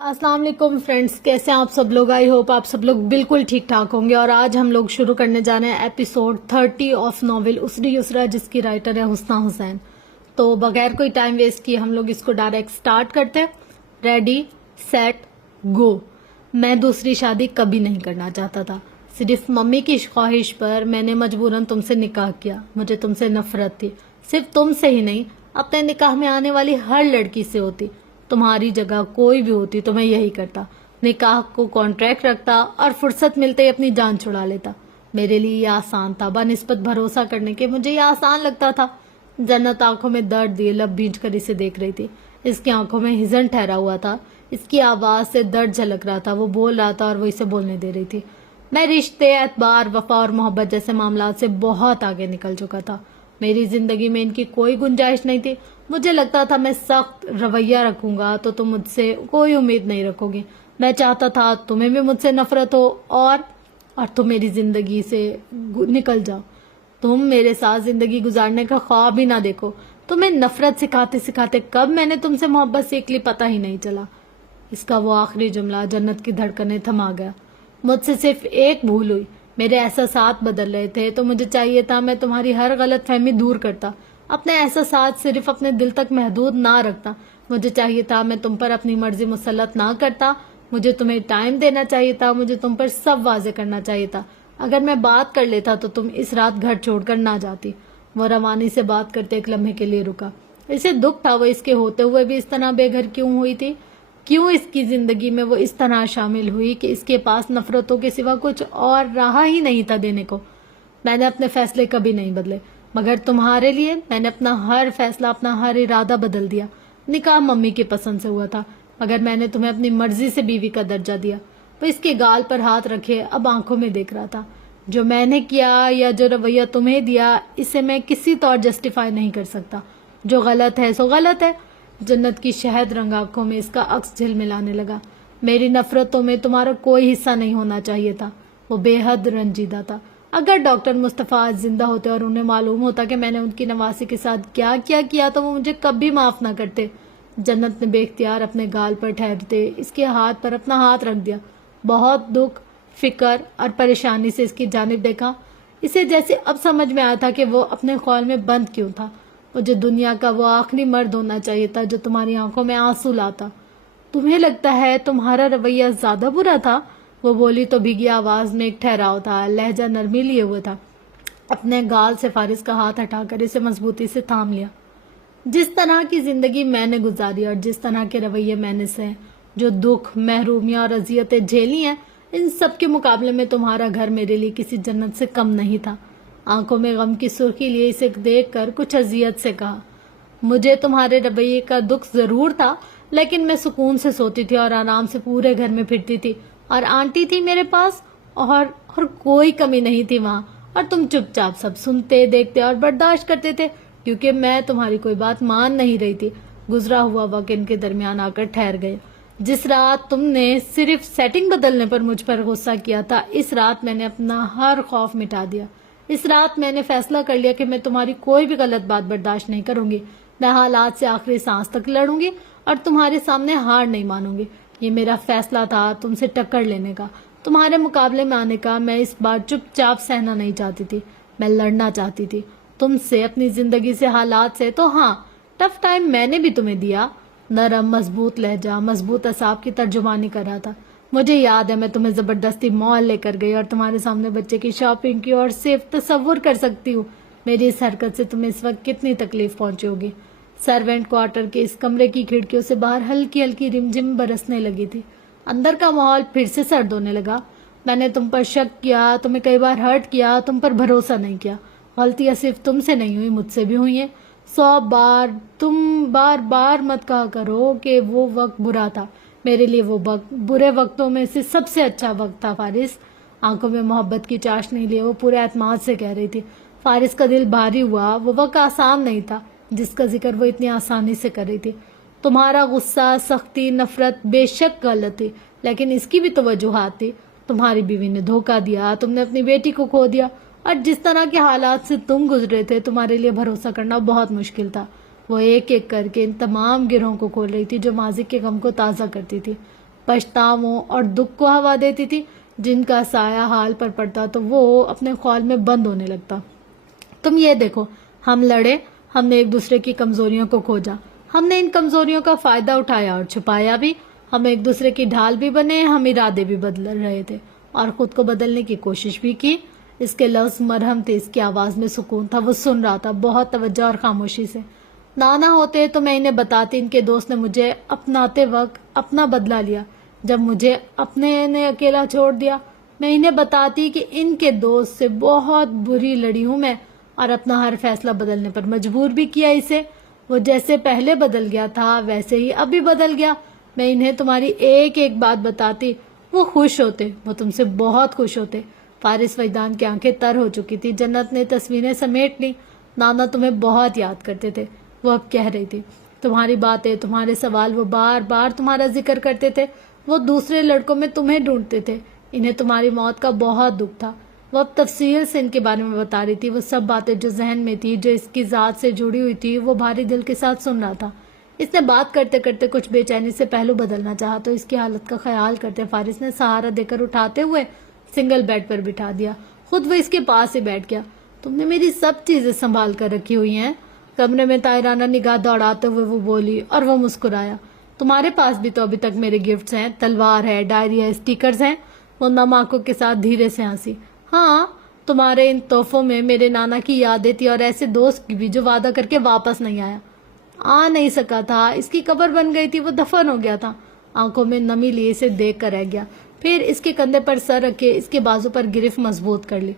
अस्सलाम वालेकुम फ्रेंड्स, कैसे हैं आप सब लोग। आई होप आप सब लोग बिल्कुल ठीक ठाक होंगे। और आज हम लोग शुरू करने जा रहे हैं एपिसोड 30 ऑफ नॉवेल उसरी युसरा, जिसकी राइटर है हुस्ना हुसैन। तो बगैर कोई टाइम वेस्ट किए हम लोग इसको डायरेक्ट स्टार्ट करते हैं। Ready set go. मैं दूसरी शादी कभी नहीं करना चाहता था। सिर्फ मम्मी की ख्वाहिश पर मैंने मजबूरन तुमसे निकाह किया। मुझे तुमसे नफरत थी, सिर्फ तुमसे ही नहीं, अपने निकाह में आने वाली हर लड़की से होती। तुम्हारी जगह कोई भी होती तो मैं यही करता, निकाह को कॉन्ट्रैक्ट रखता और फुर्सत मिलते ही अपनी जान छुड़ा लेता। मेरे लिए ये आसान था, बनिस्बत भरोसा करने के मुझे ये आसान लगता था। जन्नत आंखों में दर्द दिए लब भींच कर इसे देख रही थी। इसकी आंखों में हिजन ठहरा हुआ था, इसकी आवाज से दर्द झलक रहा था। वो बोल रहा था और वो इसे बोलने दे रही थी। मैं रिश्ते, एतबार, वफा और मोहब्बत जैसे मामलात से बहुत आगे निकल चुका था। मेरी जिंदगी में इनकी कोई गुंजाइश नहीं थी। मुझे लगता था मैं सख्त रवैया रखूंगा तो तुम मुझसे कोई उम्मीद नहीं रखोगी। मैं चाहता था तुम्हें भी मुझसे नफरत हो और तुम मेरी जिंदगी से निकल जाओ। तुम मेरे साथ जिंदगी गुजारने का ख्वाब ही ना देखो। तुम्हें नफरत सिखाते सिखाते कब मैंने तुमसे मोहब्बत सीख ली पता ही नहीं चला। इसका वो आखिरी जुमला जन्नत की धड़कनें थमा गया। मुझसे सिर्फ एक भूल हुई, मेरे एहसासात बदल रहे थे। तो मुझे चाहिए था मैं तुम्हारी हर गलत फहमी दूर करता, अपने एहसासात सिर्फ अपने दिल तक महदूद ना रखता। मुझे चाहिए था मैं तुम पर अपनी मर्जी मुसल्लत ना करता। मुझे तुम्हें टाइम देना चाहिए था, मुझे तुम पर सब वाजे करना चाहिए था। अगर मैं बात कर लेता तो तुम इस रात घर छोड़कर ना जाती। वो रवानी से बात करते एक लम्हे के लिए रुका। इसे दुख था वो इसके होते हुए भी इस तरह बेघर क्यों हुई थी। क्यों इसकी जिंदगी में वो इस तरह शामिल हुई कि इसके पास नफरतों के सिवा कुछ और रहा ही नहीं था देने को। मैंने अपने फैसले कभी नहीं बदले, मगर तुम्हारे लिए मैंने अपना हर फैसला, अपना हर इरादा बदल दिया। निकाह मम्मी की पसंद से हुआ था, मगर मैंने तुम्हें अपनी मर्जी से बीवी का दर्जा दिया। वो इसके गाल पर हाथ रखे अब आंखों में देख रहा था। जो मैंने किया या जो रवैया तुम्हें दिया, इसे मैं किसी तौर जस्टिफाई नहीं कर सकता। जो गलत है सो गलत है। जन्नत की शहद रंग आंखों में इसका अक्स झिलमिलाने लगा। मेरी नफरतों में तुम्हारा कोई हिस्सा नहीं होना चाहिए था। वो बेहद रंजीदा था। अगर डॉक्टर मुस्तफा आज जिंदा होते और उन्हें मालूम होता कि मैंने उनकी नवासी के साथ क्या क्या किया तो वो मुझे कभी माफ ना करते। जन्नत ने बेख्तियार अपने गाल पर ठहरते इसके हाथ पर अपना हाथ रख दिया। बहुत दुख, फिक्र और परेशानी से इसकी जानिब देखा। इसे जैसे अब समझ में आया था कि वो अपने ख्याल में बंद क्यों था। मुझे दुनिया का वो आखिरी मर्द होना चाहिए था जो तुम्हारी आंखों में आंसू लाता। तुम्हें लगता है तुम्हारा रवैया ज्यादा बुरा था? वो बोली तो भीगी आवाज में एक ठहराव था, लहजा नरमी लिए हुए था। अपने गाल से फारिस का हाथ हटाकर इसे मजबूती से थाम लिया। जिस तरह की जिंदगी मैंने गुजारी और जिस तरह के रवैये मैंने सहे, जो दुख, महरूमियां और अजियतें झेली हैं, इन सब के मुकाबले में तुम्हारा घर मेरे लिए किसी जन्नत से कम नहीं था। आंखों में गम की सुर्खी लिए इसे देखकर कुछ अजियत से कहा, मुझे तुम्हारे रवैये का दुख जरूर था, लेकिन मैं सुकून से सोती थी और आराम से पूरे घर में फिरती थी और आंटी थी मेरे पास और कोई कमी नहीं थी वहां। और तुम चुपचाप सब सुनते, देखते और बर्दाश्त करते थे क्योंकि मैं तुम्हारी कोई बात मान नहीं रही थी। गुजरा हुआ वक्त इनके दरमियान आकर ठहर गया। जिस रात तुमने सिर्फ सेटिंग बदलने पर मुझ पर गुस्सा किया था, इस रात मैंने अपना हर खौफ मिटा दिया। इस रात मैंने फैसला कर लिया कि मैं तुम्हारी कोई भी गलत बात बर्दाश्त नहीं करूंगी। मैं हालात से आखिरी सांस तक लड़ूंगी और तुम्हारे सामने हार नहीं मानूंगी। ये मेरा फैसला था तुमसे टक्कर लेने का, तुम्हारे मुकाबले में आने का। मैं इस बार चुपचाप सहना नहीं चाहती थी, मैं लड़ना चाहती थी तुमसे, अपनी जिंदगी से, हालात से। तो हाँ, टफ टाइम मैंने भी तुम्हें दिया। नरम, मजबूत लहजा, मजबूत असाब की तर्जुमानी कर रहा था। मुझे याद है मैं तुम्हें जबरदस्ती मॉल लेकर गई और तुम्हारे सामने बच्चे की शॉपिंग की और सिर्फ तसव्वुर कर सकती हूँ मेरी इस हरकत से तुम्हें इस वक्त कितनी तकलीफ पहुंची होगी। सर्वेंट क्वार्टर के इस कमरे की खिड़कियों से बाहर हल्की हल्की रिमझिम बरसने लगी थी। अंदर का माहौल फिर से सर्द होने लगा। मैंने तुम पर शक किया, तुम्हें कई बार हर्ट किया, तुम पर भरोसा नहीं किया। गलतियां सिर्फ तुमसे नहीं हुई, मुझसे भी हुई हैं 100 बार। तुम बार बार मत कहा करो कि वो वक्त बुरा था। मेरे लिए वो वक्त बुरे वक्तों में से सबसे अच्छा वक्त था फारिस। आंखों में मोहब्बत की चाशनी लिए वो पूरे एतमाद से कह रही थी। फारिस का दिल भारी हुआ। वो वक्त आसान नहीं था जिसका जिक्र वो इतनी आसानी से कर रही थी। तुम्हारा गुस्सा, सख्ती, नफरत बेशक गलत थी, लेकिन इसकी भी तो वजूहात थी। तुम्हारी बीवी ने धोखा दिया, तुमने अपनी बेटी को खो दिया और जिस तरह के हालात से तुम गुजरे थे, तुम्हारे लिए भरोसा करना बहुत मुश्किल था। वो एक एक करके इन तमाम गिरोहों को खोल रही थी जो माजी के गम को ताज़ा करती थी। पछतावों और दुख को हवा देती थी, जिनका साया हाल पर पड़ता तो वो अपने ख्याल में बंद होने लगता। तुम ये देखो, हम लड़े, हमने एक दूसरे की कमजोरियों को खोजा, हमने इन कमजोरियों का फायदा उठाया और छुपाया भी। हम एक दूसरे की ढाल भी बने, हम इरादे भी बदल रहे थे और खुद को बदलने की कोशिश भी की। इसके लफ्ज मरहम थे, इसकी आवाज में सुकून था। वो सुन रहा था बहुत तवज्जो और खामोशी से। नाना होते तो मैं इन्हें बताती, इनके दोस्त ने मुझे अपनाते वक्त अपना बदला लिया। जब मुझे अपने ने अकेला छोड़ दिया, मैं इन्हें बताती कि इनके दोस्त से बहुत बुरी लड़ी हूं मैं और अपना हर फैसला बदलने पर मजबूर भी किया इसे। वो जैसे पहले बदल गया था वैसे ही अब भी बदल गया। मैं इन्हें तुम्हारी एक एक बात बताती, वो खुश होते, वो तुमसे बहुत खुश होते। फारिस वजदान की आंखें तर हो चुकी थी। जन्नत ने तस्वीरें समेट ली। नाना तुम्हें बहुत याद करते थे, वो अब कह रही थी। तुम्हारी बातें, तुम्हारे सवाल, वो बार बार तुम्हारा जिक्र करते थे। वो दूसरे लड़कों में तुम्हें ढूंढते थे। इन्हें तुम्हारी मौत का बहुत दुख था। वो अब तफसील से इनके बारे में बता रही थी। वो सब बातें जो जहन में थी, जो इसकी जात से जुड़ी हुई थी, वो भारी दिल के साथ सुन रहा था। इसने बात करते करते कुछ बेचैनी से पहलू बदलना चाहा तो इसकी हालत का ख्याल करते फारिस ने सहारा देकर उठाते हुए सिंगल बेड पर बिठा दिया। खुद वो इसके पास ही बैठ गया। तुमने मेरी सब चीजें संभाल कर रखी हुई हैं। कमरे में तायराना निगाह दौड़ाते हुए वो बोली और वो मुस्कुराया। तुम्हारे पास भी तो अभी तक मेरे गिफ्ट्स हैं, तलवार है, डायरी है, स्टिकर्स हैं। वो नम आंखों के साथ धीरे से हंसी। हाँ, तुम्हारे इन तोहफों में मेरे नाना की यादें थी और ऐसे दोस्त की भी जो वादा करके वापस नहीं आया, आ नहीं सका था। इसकी कब्र बन गई थी, वो दफन हो गया था। आंखों में नमी लिए इसे देख कर रह गया। फिर इसके कंधे पर सर रखे इसके बाजू पर गिरफ्त मजबूत कर ली।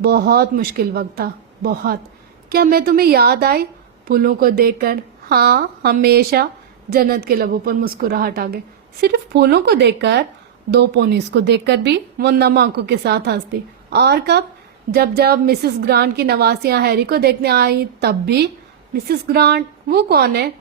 बहुत मुश्किल वक्त था, बहुत। क्या मैं तुम्हें याद आई फूलों को देखकर? हाँ, हमेशा। जन्नत के लबों पर मुस्कुराहट आ गई। सिर्फ फूलों को देखकर? दो पोनीस को देखकर भी? वो नम आंखों के साथ हंसती। और कब? जब जब मिसेस ग्रांट की नवासियां हैरी को देखने आई तब भी। Mrs grant? वो कौन है?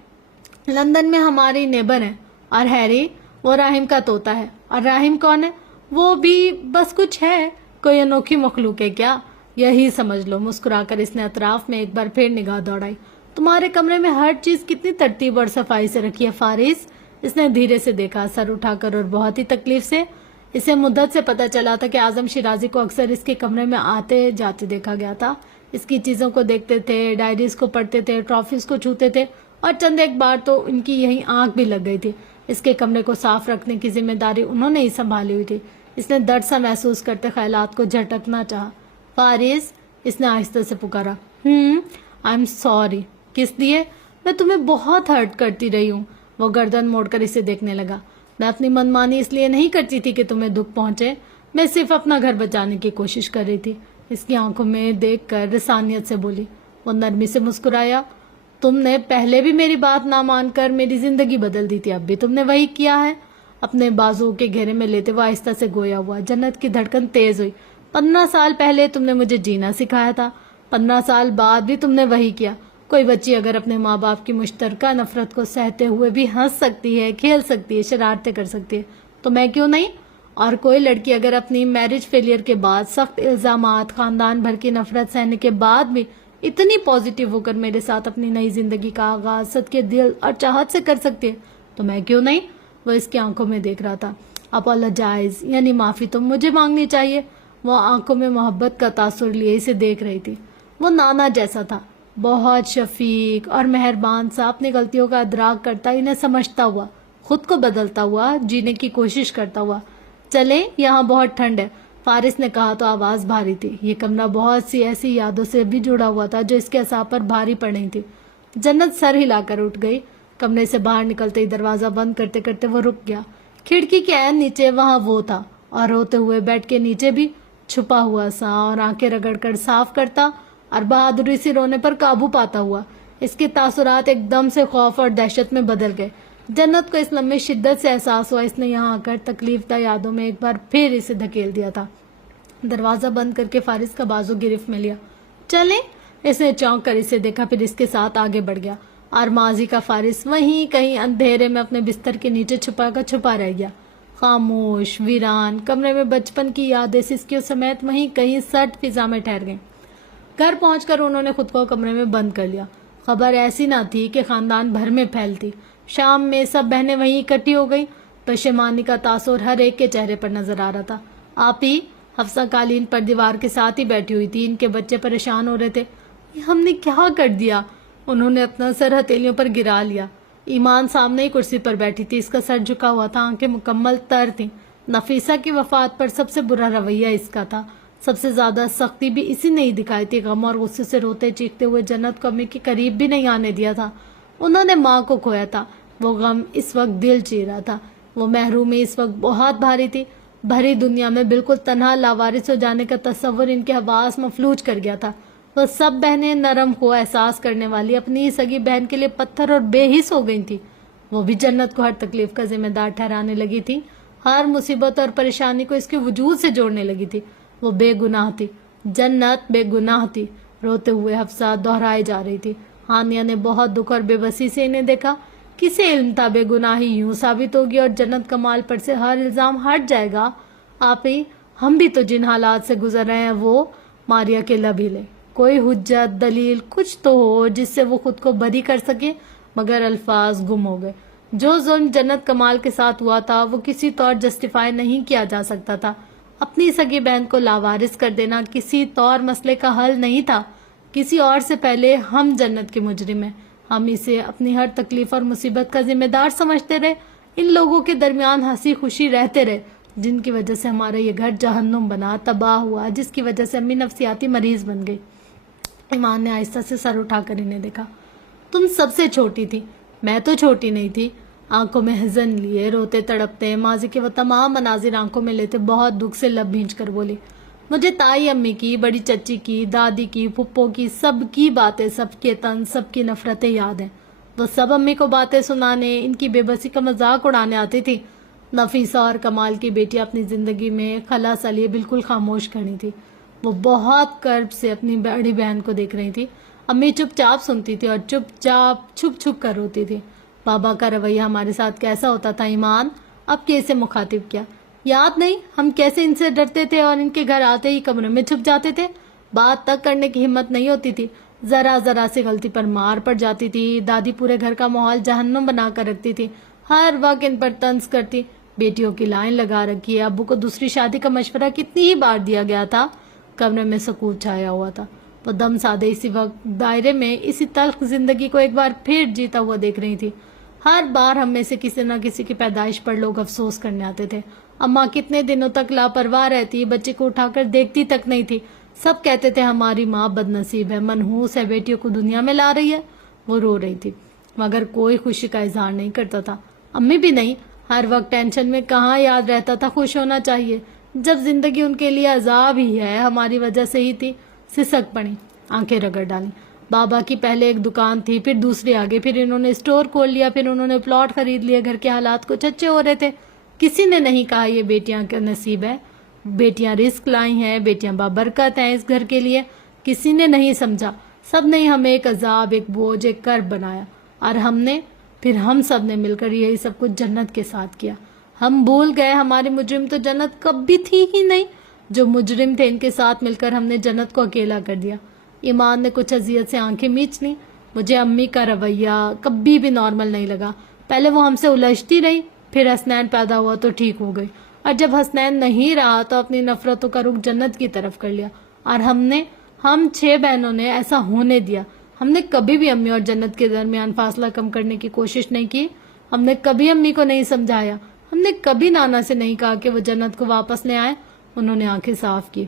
लंदन में हमारी नेबर है। और हैरी? वो राहिम का तोता है। और राहिम कौन है? वो भी बस कुछ है, कोई अनोखी मखलूक है क्या? यही समझ लो। मुस्कुराकर इसने अतराफ में एक बार फिर निगाह दौड़ाई। तुम्हारे कमरे में हर चीज कितनी तरतीब और सफाई से रखी है फारिस। इसने धीरे से देखा, सर उठाकर और बहुत ही तकलीफ से। इसे मुद्दत से पता चला था कि आजम शिराजी को अक्सर इसके कमरे में आते जाते देखा गया था। इसकी चीजों को देखते थे, डायरीज को पढ़ते थे, ट्रॉफीज को छूते थे और चंद एक बार तो इनकी यही आंख भी लग गई थी। इसके कमरे को साफ रखने की जिम्मेदारी उन्होंने ही संभाली हुई थी। इसने दर्द सा महसूस करते ख्यालात को झटकना चाहा। फारिस, इसने आहिस्ते से पुकारा। I am sorry. किस लिए? मैं तुम्हें बहुत हर्ट करती रही हूँ। वो गर्दन मोड़कर इसे देखने लगा। मैं अपनी मनमानी इसलिए नहीं करती थी कि तुम्हें दुख पहुंचे। मैं सिर्फ अपना घर बचाने की कोशिश कर रही थी। इसकी आंखों में देखकर रसानियत से बोली। वो नरमी से मुस्कुराया। तुमने पहले भी मेरी बात ना मानकर मेरी जिंदगी बदल दी थी, अब भी तुमने वही किया है। अपने बाजुओं के घेरे में लेते हुए आहिस्ता से गोया हुआ। जन्नत की धड़कन तेज हुई। 15 साल पहले तुमने मुझे जीना सिखाया था, 15 साल बाद भी तुमने वही किया। कोई बच्ची अगर अपने माँ बाप की मुश्तरका नफरत को सहते हुए भी हंस सकती है, खेल सकती है, शरारतें कर सकती है, तो मैं क्यों नहीं? और कोई लड़की अगर अपनी मैरिज फेलियर के बाद, सख्त इल्जामात, खानदान भर की नफरत सहने के बाद भी इतनी पॉजिटिव होकर मेरे साथ अपनी नई जिंदगी का आगाज सदके दिल और चाहत से कर सकती है, तो मैं क्यों नहीं? वो इसकी आंखों में देख रहा था। अपोलोजाइज यानी माफी तो मुझे मांगनी चाहिए। वो आंखों में मोहब्बत का तासुर लिए इसे देख रही थी। वो नाना जैसा था, बहुत शफीक और मेहरबान सा, अपनी गलतियों का अदराक करता, इन्हें समझता हुआ, खुद को बदलता हुआ, जीने की कोशिश करता हुआ। चले, यहाँ बहुत ठंड है, फारिस ने कहा तो आवाज भारी थी। ये कमरा बहुत सी ऐसी यादों से भी जुड़ा हुआ था जो इसके असाब पर भारी पड़ रही थी। जन्नत सर हिलाकर उठ गई। कमरे से बाहर निकलते ही दरवाजा बंद करते करते वो रुक गया। खिड़की के ऐन नीचे वहां वो था और रोते हुए बेड के नीचे भी छुपा हुआ सा और आंखें रगड़कर साफ करता और बहादुरी से रोने पर काबू पाता हुआ। इसके तासुरात एकदम से खौफ और दहशत में बदल गए। जन्नत को इस लम्हे शिद्दत से एहसास हुआ इसने यहाँ आकर तकलीफदा यादों में एक बार फिर इसे धकेल दिया था। दरवाजा बंद करके फारिस का बाजू गिरफ्त में लिया। चले, इसने चौंक कर इसे देखा, फिर इसके साथ आगे बढ़ गया और माजी का फारिस वहीं कहीं अंधेरे में अपने बिस्तर के नीचे छुपा रह गया। खामोश, वीरान कमरे में बचपन की यादें सिसकियों समेत वहीं कहीं सर्द फिजा में ठहर गई। घर पहुंचकर उन्होंने खुद को कमरे में बंद कर लिया। खबर ऐसी ना थी कि खानदान भर में फैलती। शाम में सब बहनें वहीं इकट्ठी हो गई। पशेमानी का तासुर हर एक के चेहरे पर नजर आ रहा था। आप ही हफ्सा कालीन पर दीवार के साथ ही बैठी हुई थी। इनके बच्चे परेशान हो रहे थे। ये हमने क्या कर दिया? उन्होंने अपना सर हथेलियों पर गिरा लिया। ईमान सामने ही कुर्सी पर बैठी थी। इसका सर झुका हुआ था, आंखें मुकम्मल तर थी। नफीसा की वफात पर सबसे बुरा रवैया इसका था। सबसे ज्यादा सख्ती भी इसी ने ही दिखाई थी। गम और गुस्से से रोते चीखते हुए जन्नत को अम्मी के करीब भी नहीं आने दिया था। उन्होंने माँ को खोया था। वो गम इस वक्त दिल चीर रहा था। वो महरूमी इस वक्त बहुत भारी थी। भरी दुनिया में बिल्कुल तन्हा लावारिस हो जाने का तस्वर इनके हवास मफलूज कर गया था। वह सब बहनें नरम को एहसास करने वाली अपनी ही सगी बहन के लिए पत्थर और बेहिस हो गई थी। वो भी जन्नत को हर तकलीफ का जिम्मेदार ठहराने लगी थी। हर मुसीबत और परेशानी को इसके वजूद से जोड़ने लगी थी। वो बेगुनाह थी, जन्नत बेगुनाह थी। रोते हुए हफ्सा दोहराई जा रही थी। हानिया ने बहुत दुख और बेबसी से इन्हें देखा। किसे इल्म था बेगुनाही यूं साबित होगी और जन्नत कमाल पर से हर इल्जाम हट जाएगा। आप ही हम भी तो जिन हालात से गुजर रहे हैं वो मारिया के लब ही ले। कोई हुज्जत दलील कुछ तो हो जिससे वो खुद को बरी कर सके, मगर अल्फाज गुम हो गए। जो जुल्म जन्नत कमाल के साथ हुआ था वो किसी तौर जस्टिफाई नहीं किया जा सकता था। अपनी सगी बहन को लावारिस कर देना किसी तौर मसले का हल नहीं था। किसी और से पहले हम जन्नत के मुजरिम हैं। हम इसे अपनी हर तकलीफ और मुसीबत का जिम्मेदार समझते रहे। इन लोगों के दरमियान हंसी खुशी रहते रहे, जिनकी वजह से हमारा ये घर जहन्नुम बना, तबाह हुआ, जिसकी वजह से अम्मी नफसियाती मरीज बन गई। ईमान ने आहिस्ता से सर उठाकर इन्हें देखा। तुम सबसे छोटी थी, मैं तो छोटी नहीं थी। आंखों में हजन लिए रोते तड़पते माजी के वो तमाम मनाजिर आंखों में लेते बहुत दुख से लब भींच कर बोली, मुझे ताई अम्मी की, बड़ी चच्ची की, दादी की, पुप्पो की, सबकी बातें, सबके तन, सबकी नफरतें याद हैं। वो सब अम्मी को बातें सुनाने, इनकी बेबसी का मजाक उड़ाने आती थी। नफीसा और कमाल की बेटियां अपनी जिंदगी में खलास लिए बिल्कुल खामोश खड़ी थी। वो बहुत कर्ब से अपनी बड़ी बहन को देख रही थी। अम्मी चुपचाप सुनती थी और चुपचाप छुप छुप कर रोती थी। बाबा का रवैया हमारे साथ कैसा होता था ईमान? अब कैसे मुखातिब किया? याद नहीं हम कैसे इनसे डरते थे और इनके घर आते ही कमरे में छुप जाते थे। बात तक करने की हिम्मत नहीं होती थी। जरा जरा सी गलती पर मार पड़ जाती थी। दादी पूरे घर का माहौल जहन्नुम बना कर रखती थी। हर वक्त इन पर तंज करती। बेटियों की लाइन लगा रखी है। अब्बू को दूसरी शादी का मशवरा कितनी ही बार दिया गया था। कमरे में सकूत छाया हुआ था। वो दम साधे इसी वक्त दायरे में इसी तल्ख जिंदगी को एक बार फिर जीता हुआ देख रही थी। हर बार हम में से किसी न किसी की पैदाइश पर लोग अफसोस करने आते थे। अम्मा कितने दिनों तक लापरवाह रहती, बच्चे को उठाकर देखती तक नहीं थी। सब कहते थे हमारी माँ बदनसीब है, मनहूस है, बेटियों को दुनिया में ला रही है। वो रो रही थी मगर कोई खुशी का इजहार नहीं करता था। अम्मी भी नहीं। हर वक्त टेंशन में कहाँ याद रहता था खुश होना चाहिए, जब जिंदगी उनके लिए अजाब ही है, हमारी वजह से ही थी। सिसक पड़ी, आंखें रगड़ डाली। बाबा की पहले एक दुकान थी, फिर दूसरी आगे, फिर इन्होंने स्टोर खोल लिया, फिर उन्होंने प्लॉट खरीद लिया। घर के हालात कुछ अच्छे हो रहे थे। किसी ने नहीं कहा ये बेटियां का नसीब है, बेटियां रिस्क लाई हैं, बेटियां बाबरकत हैं इस घर के लिए। किसी ने नहीं समझा। सब ने हमें एक अजाब, एक बोझ, एक कर्ब बनाया और हम सब ने मिलकर यही सब कुछ जन्नत के साथ किया। हम भूल गए हमारे मुजरिम तो जन्नत कभी थी ही नहीं। जो मुजरिम थे इनके साथ मिलकर हमने जन्नत को अकेला कर दिया। ईमान ने कुछ अजियत से आंखें मींच ली। मुझे अम्मी का रवैया कभी भी नॉर्मल नहीं लगा। पहले वो हमसे उलझती रही, फिर हसनैन पैदा हुआ तो ठीक हो गई, और जब हसनैन नहीं रहा तो अपनी नफरतों का रुख जन्नत की तरफ कर लिया। और हम 6 बहनों ने ऐसा होने दिया। हमने कभी भी अम्मी और जन्नत के दरमियान फासला कम करने की कोशिश नहीं की। हमने कभी अम्मी को नहीं समझाया। हमने कभी नाना से नहीं कहा कि वो जन्नत को वापस ले आए। उन्होंने आंखें साफ की।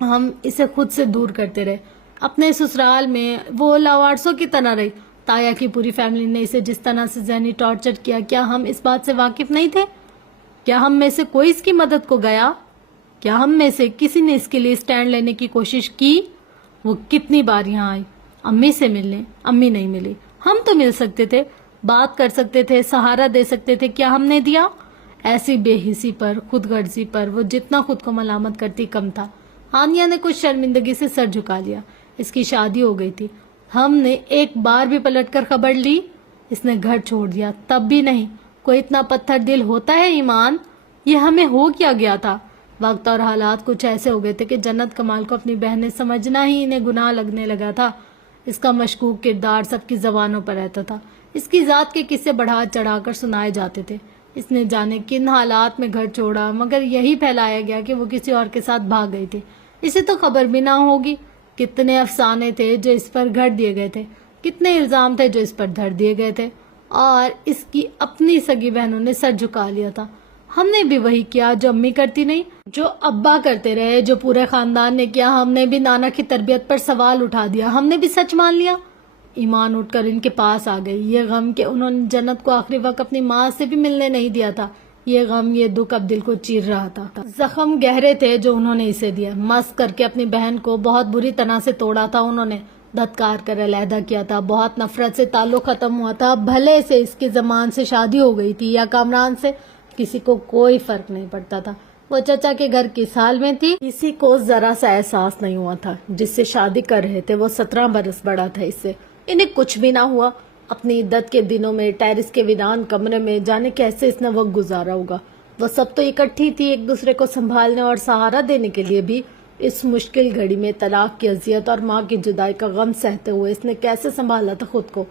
हम इसे खुद से दूर करते रहे। अपने ससुराल में वो लावारसों की तरह रही। ताया की पूरी फैमिली ने इसे जिस तरह से ज़हनी टॉर्चर किया, क्या हम इस बात से वाकिफ नहीं थे? क्या हम में से कोई इसकी मदद को गया? क्या हम में से किसी ने इसके लिए स्टैंड लेने की कोशिश की? वो कितनी बार यहाँ आई अम्मी से मिलने, अम्मी नहीं मिली। हम तो मिल सकते थे, बात कर सकते थे, सहारा दे सकते थे। क्या हमने दिया? ऐसी बेहिसी पर, खुदगर्जी पर वो जितना खुद को मलामत करती कम था। हानिया ने कुछ शर्मिंदगी से सर झुका लिया। इसकी शादी हो गई थी। हमने एक बार भी पलटकर खबर ली? इसने घर छोड़ दिया तब भी नहीं। कोई इतना पत्थर दिल होता है ईमान? ये हमें हो क्या गया था? वक्त और हालात कुछ ऐसे हो गए थे कि जन्नत कमाल को अपनी बहनें समझना ही इन्हें गुनाह लगने लगा था। इसका मशकूक किरदार सबकी जबानों पर रहता था। इसकी जात के किस्से बढ़ा चढ़ाकर सुनाए जाते थे। اس نے جانے کن حالات میں گھر چھوڑا، مگر یہی پھیلایا گیا کہ وہ کسی اور کے ساتھ بھاگ گئی تھی۔ اسے تو خبر بھی نہ ہوگی۔ کتنے افسانے تھے جو اس پر گھڑ دیے گئے تھے، کتنے الزام تھے جو اس پر دھر دیے گئے تھے، اور اس کی اپنی سگی بہنوں نے سر جھکا لیا تھا۔ ہم نے بھی وہی کیا جو امی کرتی نہیں، جو ابا کرتے رہے، جو پورے خاندان نے کیا۔ ہم نے بھی نانا کی تربیت پر سوال اٹھا دیا، ہم نے بھی سچ مان لیا۔ ایمان اٹھ کر ان کے پاس آ گئی۔ یہ غم کہ انہوں نے جنت کو آخری وقت اپنی ماں سے بھی ملنے نہیں دیا تھا، یہ غم، یہ دکھ اب دل کو چیر رہا تھا۔ زخم گہرے تھے جو انہوں نے اسے دیا۔ مست کر کے اپنی بہن کو بہت بری طرح سے توڑا تھا انہوں نے، دھتکار کر علیحدہ کیا تھا، بہت نفرت سے تعلق ختم ہوا تھا۔ بھلے سے اس کے زمان سے شادی ہو گئی تھی یا کامران سے، کسی کو کوئی فرق نہیں پڑتا تھا۔ وہ چچا کے گھر کس حال میں تھی، کسی کو ذرا سا احساس نہیں ہوا تھا۔ جس سے شادی کر رہے تھے وہ 17 برس بڑا تھا اس سے، انہیں کچھ بھی نہ ہوا۔ اپنی عدت کے دنوں میں ٹیرس کے ویران کمرے میں جانے کیسے اس نے وقت گزارا ہوگا۔ وہ سب تو اکٹھی تھی ایک دوسرے کو سنبھالنے اور سہارا دینے کے لیے بھی۔ اس مشکل گھڑی میں طلاق کی اذیت اور ماں کی جدائی کا غم سہتے ہوئے اس نے کیسے سنبھالا تھا خود کو۔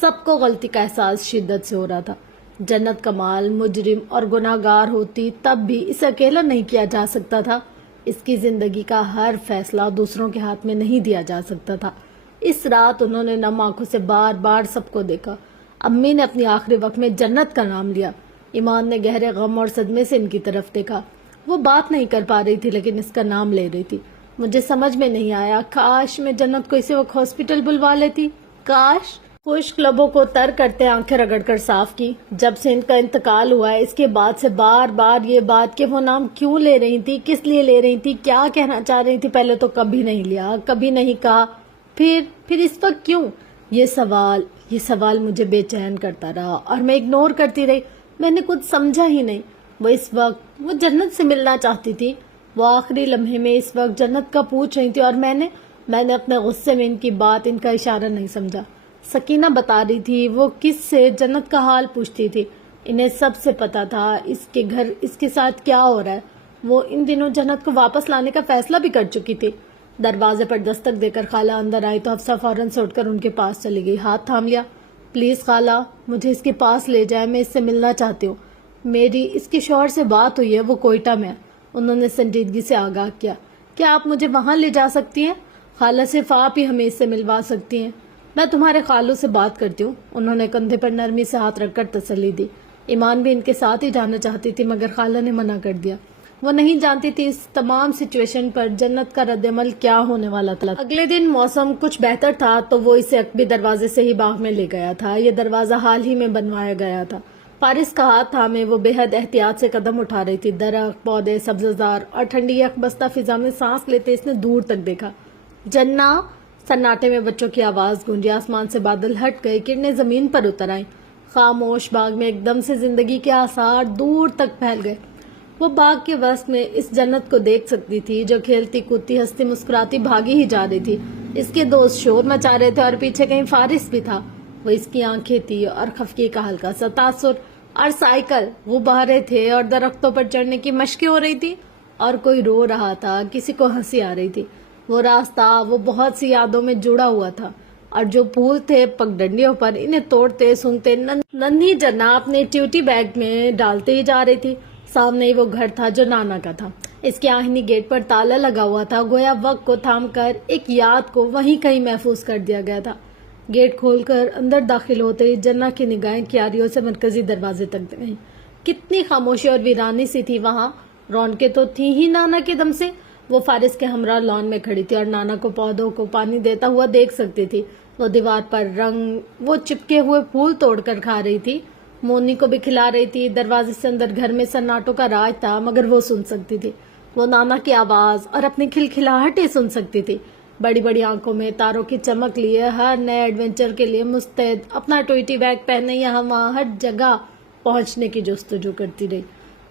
سب کو غلطی کا احساس شدت سے ہو رہا تھا۔ جنت کمال مجرم اور گناہگار ہوتی تب بھی اسے اکیلا نہیں کیا جا سکتا تھا۔ اس کی زندگی کا ہر فیصلہ دوسروں کے ہاتھ میں نہیں دیا جا سکتا تھا۔ اس رات انہوں نے نم آنکھوں سے بار بار سب کو دیکھا۔ امی نے اپنی آخری وقت میں جنت کا نام لیا۔ ایمان نے گہرے غم اور صدمے سے ان کی طرف دیکھا۔ وہ بات نہیں کر پا رہی تھی لیکن اس کا نام لے رہی تھی۔ مجھے سمجھ میں نہیں آیا، کاش میں جنت کو اسی وقت ہاسپٹل بلوا لیتی، کاش۔ خشک لبوں کو تر کرتے آنکھیں رگڑ کر صاف کی۔ جب سے ان کا انتقال ہوا ہے اس کے بعد سے بار بار یہ بات کہ وہ نام کیوں لے رہی تھی، کس لیے لے رہی تھی، کیا کہنا چاہ رہی تھی، پہلے تو کبھی نہیں لیا، کبھی نہیں کہا، پھر اس وقت کیوں؟ یہ سوال مجھے بے چین کرتا رہا اور میں اگنور کرتی رہی۔ میں نے کچھ سمجھا ہی نہیں۔ وہ اس وقت وہ جنت سے ملنا چاہتی تھی۔ وہ آخری لمحے میں اس وقت جنت کا پوچھ رہی تھی اور میں نے اپنے غصے میں ان کی بات، ان کا اشارہ نہیں سمجھا۔ سکینہ بتا رہی تھی وہ کس سے جنت کا حال پوچھتی تھی۔ انہیں سب سے پتا تھا اس کے گھر اس کے ساتھ کیا ہو رہا ہے۔ وہ ان دنوں جنت کو واپس لانے کا فیصلہ بھی کر چکی تھی۔ دروازے پر دستک دے کر خالہ اندر آئی تو حفصہ فوراً سے اٹھ کر ان کے پاس چلی گئی، ہاتھ تھام لیا۔ پلیز خالہ، مجھے اس کے پاس لے جائیں، میں اس سے ملنا چاہتی ہوں۔ میری اس کے شوہر سے بات ہوئی ہے، وہ کوئٹہ میں ہے۔ انہوں نے سنجیدگی سے آگاہ کیا۔ کیا آپ مجھے وہاں لے جا سکتی ہیں؟ خالہ صرف آپ ہی ہمیں اس سے ملوا سکتی ہیں۔ میں تمہارے خالوں سے بات کرتی ہوں۔ انہوں نے کندھے پر نرمی سے ہاتھ رکھ کر تسلی دی۔ ایمان بھی ان کے ساتھ ہی جانا چاہتی تھی مگر خالہ نے منع کر دیا۔ وہ نہیں جانتی تھی اس تمام سچویشن پر جنت کا رد عمل کیا ہونے والا تھا۔ اگلے دن موسم کچھ بہتر تھا تو وہ اسے عقبی دروازے سے ہی باغ میں لے گیا تھا۔ یہ دروازہ حال ہی میں بنوایا گیا تھا۔ فارس کا ہاتھ تھامے وہ بے حد احتیاط سے قدم اٹھا رہی تھی۔ درخت، پودے، سبززار اور ٹھنڈی یک بستہ فضا میں سانس لیتے اس نے دور تک دیکھا۔ جنہ! سناٹے میں بچوں کی آواز گونجی، آسمان سے بادل ہٹ گئے، کرنیں زمین پر اتر آئیں۔ خاموش باغ میں ایک دم سے زندگی کے آثار دور تک پھیل گئے۔ وہ باغ کے وسط میں اس جنت کو دیکھ سکتی تھی جو کھیلتی کودتی ہنستی مسکراتی بھاگی ہی جا رہی تھی۔ اس کے دوست شور مچا رہے تھے اور پیچھے کہیں فارس بھی تھا۔ وہ اس کی آنکھیں تھی اور خفگی کا ہلکا سا تاثر اور سائیکل وہ بہرے تھے اور درختوں پر چڑھنے کی مشقیں ہو رہی تھی اور کوئی رو رہا تھا، کسی کو ہنسی آ رہی تھی۔ وہ راستہ وہ بہت سی یادوں میں جڑا ہوا تھا اور جو پھول تھے پگڈنڈیوں پر انہیں توڑتے سونگتے ننھی جنہ اپنے ٹیوٹی بیگ میں ڈالتے ہی جا رہی تھی۔ سامنے ہی وہ گھر تھا جو نانا کا تھا۔ اس کے آہنی گیٹ پر تالا لگا ہوا تھا، گویا وقت کو تھام کر ایک یاد کو وہیں کہیں محفوظ کر دیا گیا تھا۔ گیٹ کھول کر اندر داخل ہوتے ہی جنہ کی نگاہیں کیاریوں سے مرکزی دروازے تک گئیں۔ کتنی خاموشی اور ویرانی سی تھی وہاں۔ رونقیں تو تھی ہی نانا کے دم سے۔ وہ فارس کے ہمراہ لان میں کھڑی تھی اور نانا کو پودوں کو پانی دیتا ہوا دیکھ سکتی تھی۔ وہ دیوار پر رنگ وہ چپکے ہوئے پھول توڑ کر کھا رہی تھی، مونی کو بھی کھلا رہی تھی۔ دروازے سے اندر گھر میں سناٹوں کا راج تھا مگر وہ سن سکتی تھی۔ وہ نانا کی آواز اور اپنی کھلکھلاہٹیں سن سکتی تھی۔ بڑی بڑی آنکھوں میں تاروں کی چمک لیے ہر نئے ایڈونچر کے لیے مستعد، اپنا ٹوئٹی بیگ پہنے یہاں وہاں ہر جگہ پہنچنے کی جستجو کرتی رہی۔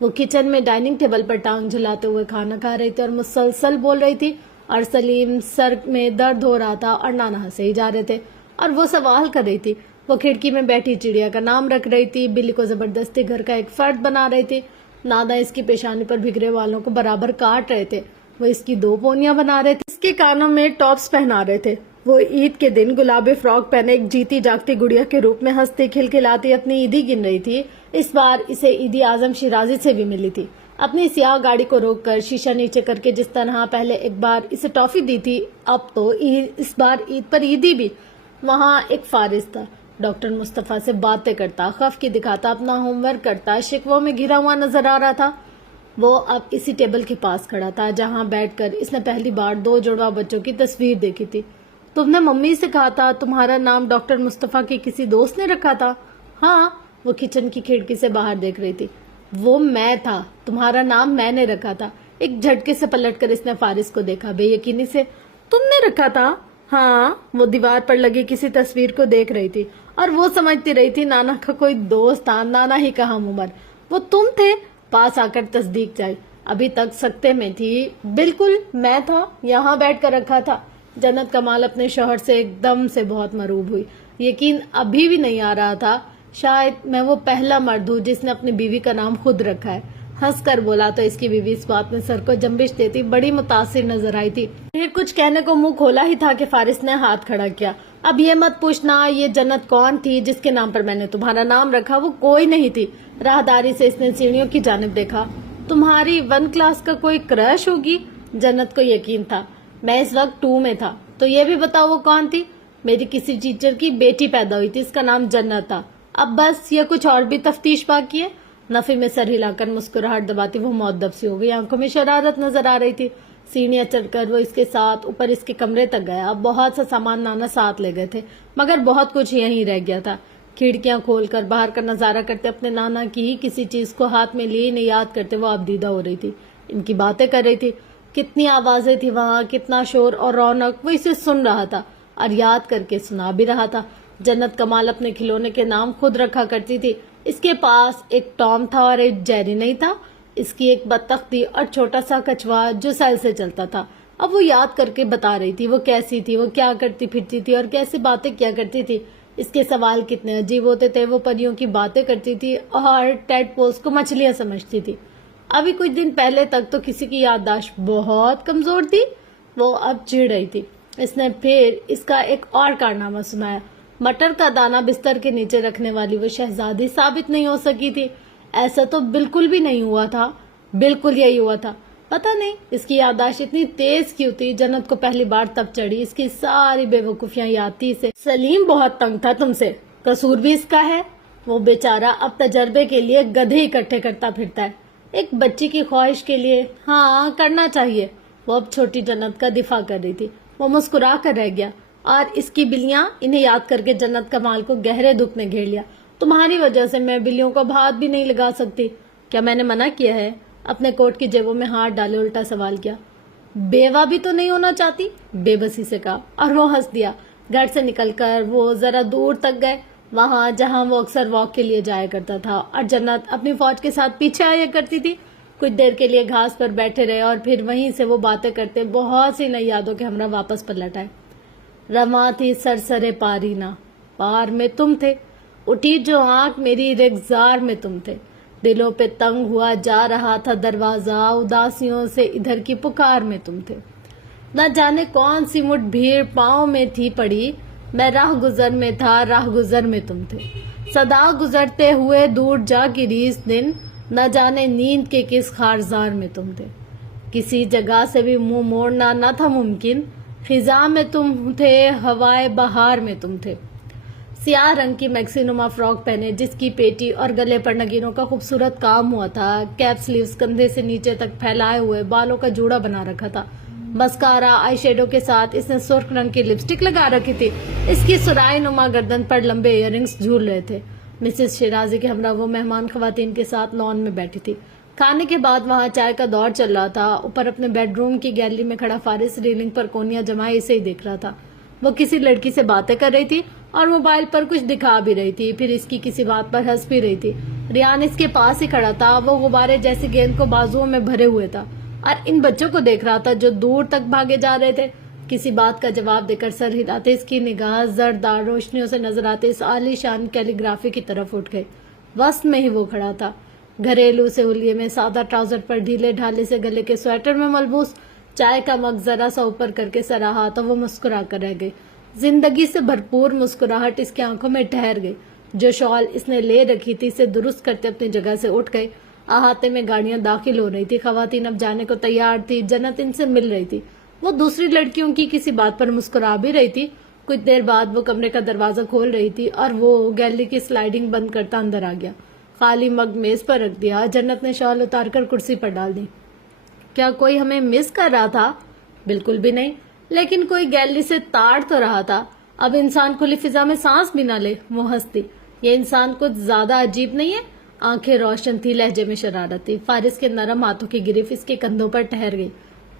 وہ کچن میں ڈائننگ ٹیبل پر ٹانگ جھلاتے ہوئے کھانا کھا رہی تھی اور مسلسل بول رہی تھی اور سلیم سر میں درد ہو رہا تھا اور نانا ہنسے ہی جا رہے تھے اور وہ سوال کر رہی تھی۔ وہ کھڑکی میں بیٹھی چڑیا کا نام رکھ رہی تھی، بلی کو زبردستی گھر کا ایک فرد بنا رہی تھی۔ نانا اس کی پیشانی پر بگڑے والوں کو برابر کاٹ رہے تھے۔ وہ اس کی 2 پونیاں بنا رہے تھے، اس کے کانوں میں ٹاپس پہنا رہے تھے۔ وہ عید کے دن گلابی فراک پہنے ایک جیتی جاگتی گڑیا کے روپ میں ہنستی کھلکھلاتی اپنی عیدی گن رہی تھی۔ اس بار اسے عیدی اعظم شیرازی سے بھی ملی تھی۔ اپنی سیاہ گاڑی کو روک کر شیشہ نیچے کر کے جس طرح پہلے ایک بار اسے ٹافی دی تھی، اب تو اس بار عید پر عیدی بھی۔ وہاں ایک فارس تھا، ڈاکٹر مصطفیٰ سے باتیں کرتا، خفگی دکھاتا، اپنا ہوم ورک کرتا، شکووں میں گھرا ہوا نظر آ رہا تھا۔ وہ اب اسی ٹیبل کے پاس کھڑا تھا جہاں بیٹھ کر اس نے پہلی بار 2 جڑواں بچوں کی تصویر دیکھی تھی۔ تم نے ممی سے کہا تھا تمہارا نام ڈاکٹر مصطفیٰ کے کسی دوست نے رکھا تھا؟ ہاں، وہ کچن کی کھڑکی سے باہر دیکھ رہی تھی۔ وہ میں تھا، تمہارا نام میں نے رکھا تھا۔ ایک جھٹکے سے پلٹ کر اس نے فارس کو دیکھا، بے یقینی سے۔ تم نے رکھا تھا؟ ہاں، وہ دیوار پر لگی کسی تصویر کو دیکھ رہی تھی اور وہ سمجھتی رہی تھی نانا کا کوئی دوست تھا، نانا ہی کا ہم عمر۔ وہ تم تھے؟ پاس آ کر تصدیق جائی، ابھی تک سکتے میں تھی۔ بالکل میں تھا، یہاں بیٹھ کر رکھا تھا۔ جنت کمال اپنے شوہر سے ایک دم سے بہت مرعوب ہوئی۔ یقین ابھی بھی نہیں آ رہا تھا، شاید میں وہ پہلا مرد ہوں جس نے اپنی بیوی کا نام خود رکھا ہے۔ ہنس کر بولا تو اس کی بیوی اس بات میں سر کو جنبش دیتی بڑی متاثر نظر آئی تھی۔ پھر کچھ کہنے کو منہ کھولا ہی تھا کہ فارس نے ہاتھ کھڑا کیا۔ اب یہ مت پوچھنا یہ جنت کون تھی جس کے نام پر میں نے تمہارا نام رکھا، وہ کوئی نہیں تھی۔ راہداری سے اس نے سیڑھیوں کی جانب دیکھا۔ تمہاری 1 کلاس کا کوئی کرش ہوگی؟ جنت کو یقین تھا، میں اس وقت 2 میں تھا۔ تو یہ بھی بتاؤ وہ کون تھی؟ میری کسی ٹیچر کی بیٹی پیدا ہوئی تھی، اس کا نام جنت تھا۔ اب بس یا کچھ اور بھی تفتیش باقی ہے؟ نفی میں سر ہلا کر مسکراہٹ دباتی وہ مؤدب سی ہو گئی، آنکھوں میں شرارت نظر آ رہی تھی۔ سیڑھیاں چڑھ کر وہ اس کے ساتھ اوپر اس کے کمرے تک گیا۔ بہت سا سامان نانا ساتھ لے گئے تھے مگر بہت کچھ یہیں رہ گیا تھا۔ کھڑکیاں کھول کر باہر کا نظارہ کرتے اپنے نانا کی ہی کسی چیز کو ہاتھ میں لیے انہیں یاد کرتے وہ اب دیدہ ہو رہی تھی۔ ان کی باتیں کر رہی تھی، کتنی آوازیں تھی وہاں، کتنا شور اور رونق۔ وہ اسے سن رہا تھا اور یاد کر کے سنا بھی رہا تھا۔ جنت کمال اپنے کھلونے کے نام خود رکھا کرتی تھی۔ اس کے پاس ایک ٹام تھا اور ایک جیری نہیں تھا۔ اس کی ایک بطخ تھی اور چھوٹا سا کچھوا جو سیل سے چلتا تھا۔ اب وہ یاد کر کے بتا رہی تھی وہ کیسی تھی، وہ کیا کرتی پھرتی تھی اور کیسی باتیں کیا کرتی تھی۔ اس کے سوال کتنے عجیب ہوتے تھے، وہ پریوں کی باتیں کرتی تھی اور ٹیڈ پولز کو مچھلیاں سمجھتی تھی۔ ابھی کچھ دن پہلے تک تو کسی کی یادداشت بہت کمزور تھی، وہ اب چڑ رہی تھی۔ اس نے پھر اس کا ایک اور کارنامہ سنایا۔ مٹر کا دانہ بستر کے نیچے رکھنے والی وہ شہزادی ثابت نہیں ہو سکی تھی۔ ایسا تو بالکل بھی نہیں ہوا تھا، بالکل یہی ہوا تھا۔ پتہ نہیں اس کی یادداشت اتنی تیز کیوں تھی۔ جنت کو پہلی بار تب چڑھی، اس کی ساری بے وقوفیاں یاد تھی اسے۔ سلیم بہت تنگ تھا تم سے، قصور بھی اس کا ہے۔ وہ بیچارہ اب تجربے کے لیے گدھے اکٹھے کرتا پھرتا ہے، ایک بچی کی خواہش کے لیے۔ ہاں کرنا چاہیے۔ وہ اب چھوٹی جنت کا دفاع کر رہی تھی۔ وہ مسکرا کر رہ گیا اور اس کی بلیاں، انہیں یاد کر کے جنت کمال کو گہرے دکھ نے گھیر لیا۔ تمہاری وجہ سے میں بلیوں کو ہاتھ بھی نہیں لگا سکتی۔ کیا میں نے منع کیا ہے؟ اپنے کوٹ کی جیبوں میں ہاتھ ڈالے الٹا سوال کیا۔ بیوہ بھی تو نہیں ہونا چاہتی؟ بے بسی سے کہا اور وہ ہنس دیا۔ گھر سے نکل کر وہ ذرا دور تک گئے، وہاں جہاں وہ اکثر واک کے لیے جایا کرتا تھا، اور جنت اپنی فوج کے ساتھ پیچھے آیا کرتی تھی۔ کچھ دیر کے لیے گھاس پر بیٹھے رہے اور پھر وہیں سے وہ باتیں کرتے بہت سی نئی یادوں کے ہمراہ واپس پلٹ آئے۔ رواں تھی سرسرے پارینا، پار میں تم تھے، اٹھی جو آنکھ میری رگزار میں تم تھے، دلوں پہ تنگ ہوا جا رہا تھا دروازہ، اداسیوں سے ادھر کی پکار میں تم تھے۔ نہ جانے کون سی مٹھ بھیڑ پاؤں میں تھی پڑی، میں راہ گزر میں تھا، راہ گزر میں تم تھے۔ صدا گزرتے ہوئے دور جا گری اس دن، نہ جانے نیند کے کس خارزار میں تم تھے۔ کسی جگہ سے بھی منہ موڑنا نہ تھا ممکن، خزاں میں تم تھے، ہوائے بہار میں تم تھے۔ سیاہ رنگ کی میکسی نما فراک پہنے جس کی پیٹی اور گلے پر نگینوں کا خوبصورت کام ہوا تھا، کیپ سلیوز کندھے سے نیچے تک پھیلائے ہوئے بالوں کا جوڑا بنا رکھا تھا۔ مسکارا آئی شیڈو کے ساتھ اس نے سرخ رنگ کی لپسٹک لگا رکھی تھی۔ اس کی سرائی نما گردن پر لمبے ایئر رنگز جھول رہے تھے۔ مسز شیرازی کے ہمراہ وہ مہمان خواتین کے ساتھ لان میں بیٹھی تھی۔ کھانے کے بعد وہاں چائے کا دور چل رہا تھا۔ اوپر اپنے بیڈ روم کی گیلری میں کھڑا فارس ریلنگ پر کونیاں جمائے اسے ہی دیکھ رہا تھا۔ وہ کسی لڑکی سے باتیں کر رہی تھی اور موبائل پر کچھ دکھا بھی رہی تھی، پھر اس کی کسی بات پر ہنس بھی رہی تھی۔ ریان اس کے پاس ہی کھڑا تھا، وہ غبارے جیسی گیند کو بازوؤں میں بھرے ہوئے تھا اور ان بچوں کو دیکھ رہا تھا جو دور تک بھاگے جا رہے تھے۔ کسی بات کا جواب دے کر سر ہلاتے اس کی نگاہ زردار روشنیوں سے نظر آتے اس عالی شان کیلی گرافی کی طرف اٹھ گئی۔ وسط میں ہی وہ کھڑا تھا، گھریلو سہولیے میں سادہ ٹراؤزر پر ڈھیلے ڈھالے سے گلے کے سویٹر میں ملبوس، چائے کا مگ ذرا سا اوپر کر کے سراہا تو وہ مسکرا کر رہ گئی۔ जिंदगी से भरपूर मुस्कुराहट इसकी आंखों में ठहर गई। जो शॉल इसने ले रखी थी इसे दुरुस्त करते अपनी जगह से उठ गई। अहाते में गाड़ियां दाखिल हो रही थी। खवातीन अब जाने को तैयार थी। जन्नत इनसे मिल रही थी। वो दूसरी लड़कियों की किसी बात पर मुस्कुरा भी रही थी। कुछ देर बाद वो कमरे का दरवाजा खोल रही थी और वो गैलरी की स्लाइडिंग बंद करता अंदर आ गया। खाली मग मेज पर रख दिया। जन्नत ने शॉल उतारकर कुर्सी पर डाल दी। क्या कोई हमें मिस कर रहा था? बिल्कुल भी नहीं, लेकिन कोई गैलरी से ताड़ तो रहा था। अब इंसान खुली फिजा में सांस भी ना ले। वो हंसती। ये इंसान कुछ ज्यादा अजीब नहीं है? आंखें रोशन थी, लहजे में शरारत थी। फारिस के नरम हाथों की गिरिफ इसके कंधों पर ठहर गई।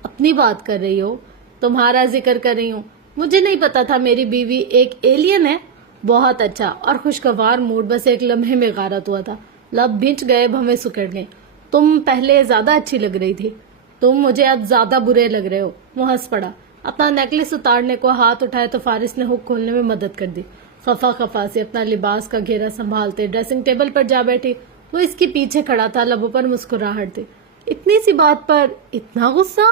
अपनी बात कर रही हो? तुम्हारा जिक्र कर रही हूँ। मुझे नहीं पता था मेरी बीवी एक एलियन है। बहुत अच्छा और खुशगवार मूड बस एक लम्हे में गारत हुआ था। लब भिंच गए, भवें सुकड़ गए। तुम पहले ज्यादा अच्छी लग रही थी। तुम मुझे अब ज्यादा बुरे लग रहे हो। वो हंस पड़ा। अपना नेकलेस उतारने को हाथ उठाए तो फारिस ने हुक खोलने में मदद कर दी। खफा खफा से अपना लिबास का घेरा संभालते ड्रेसिंग टेबल पर जा बैठी। वो इसके पीछे खड़ा था, लबों पर मुस्कुराहट थी। इतनी सी बात पर इतना गुस्सा?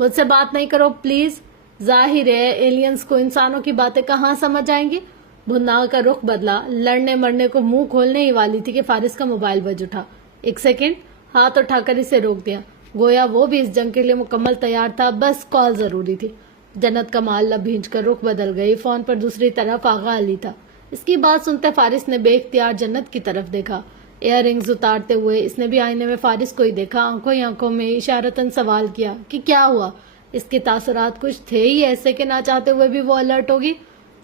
मुझसे बात नहीं करो प्लीज। जाहिर है एलियंस को इंसानों की बातें कहाँ समझ आएंगी। भुन्ना का रुख बदला। लड़ने मरने को मुंह खोलने ही वाली थी कि फारिस का मोबाइल बज उठा। एक सेकेंड, हाथ उठाकर इसे रोक दिया। गोया वो भी इस जंग के लिए मुकम्मल तैयार था, बस कॉल जरूरी थी। जन्नत कमाल लब भींच कर रुख बदल गई। फोन पर दूसरी तरफ आगा अली था। इसकी बात सुनते फारिस ने बेख्तियार जन्नत की तरफ देखा। इयर रिंग्स उतारते हुए इसने भी आईने में फारिस को ही देखा। आंखों ही आंखों में इशारतन सवाल किया कि क्या हुआ। इसके तासुरात कुछ थे ही ऐसे कि ना चाहते हुए भी वो अलर्ट होगी।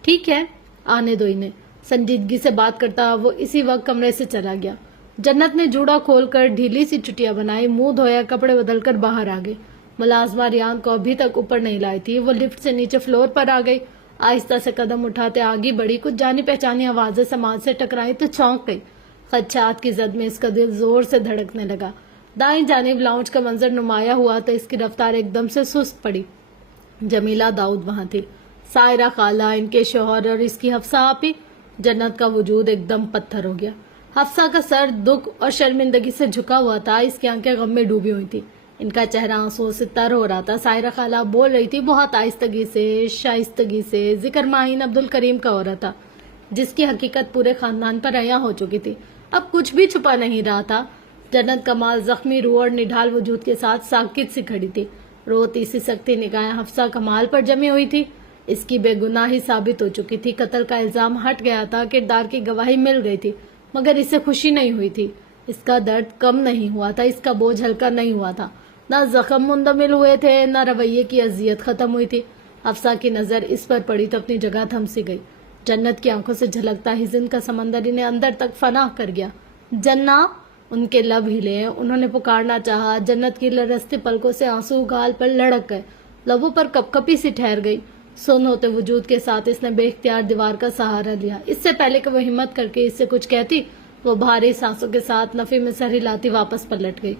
ठीक है, आने दो इन्हें। संजीदगी से बात करता वो इसी वक्त कमरे से चला गया। जन्नत ने जूड़ा खोलकर ढीली सी चुटिया बनाई, मुंह धोया, कपड़े बदलकर बाहर आ गई। मुलाजमा रियान को अभी तक ऊपर नहीं लाई थी। वो लिफ्ट से नीचे फ्लोर पर आ गई। आहिस्ता से कदम उठाते आगे बढ़ी। कुछ जानी पहचानी आवाजें समाज से टकराई तो चौंक गई। खदशात की जद में इसका दिल जोर से धड़कने लगा। दाईं जानिब लाउंज का मंजर नुमाया हुआ तो इसकी रफ्तार एकदम से सुस्त पड़ी। जमीला दाऊद वहां थी, सायरा खाला, इनके शौहर और इसकी हफ्सा आपी। जन्नत का वजूद एकदम पत्थर हो गया। हफ्सा का सर दुख और शर्मिंदगी से झुका हुआ था। इसकी आंखें गम में डूबी हुई थी। इनका चेहरा आंसुओं से तर हो रहा था। सायरा खाला बोल रही थी बहुत आहिस्तगी से, शाइस्तगी से। जिक्र माहीन अब्दुल करीम का हो रहा था, जिसकी हकीकत पूरे खानदान पर अया हो चुकी थी। अब कुछ भी छुपा नहीं रहा था। जन्नत कमाल जख्मी रूह और निढाल वजूद के साथ साकित सी खड़ी थी। रोती सी सकती निगाहें हफ्सा कमाल पर जमी हुई थी। इसकी बेगुनाही साबित हो चुकी थी। कत्ल का इल्जाम हट गया था। किरदार की गवाही मिल गई थी, मगर इसे खुशी नहीं हुई थी। इसका दर्द कम नहीं हुआ था। इसका बोझ हल्का नहीं हुआ था। न जख्म मुंदमिल हुए थे, न रवैये की अजियत खत्म हुई थी। हफ्सा की नजर इस पर पड़ी तो अपनी जगह थमसी गई। जन्नत की आंखों से झलकता हिज़्न का समंदर इन्हें अंदर तक फनाह कर गया। जन्ना! उनके लब हिले। उन्होंने पुकारना चाहा। जन्नत की लरसते पलकों से आंसू गाल पर लड़क गए। लबों पर कपकपी सी ठहर गई। सुन होते वजूद के साथ इसने बेख्तियार दीवार का सहारा लिया। इससे पहले कि वो हिम्मत करके इससे कुछ कहती, वो भारी सांसों के साथ नफी में सर हिलाती वापस पलट गई।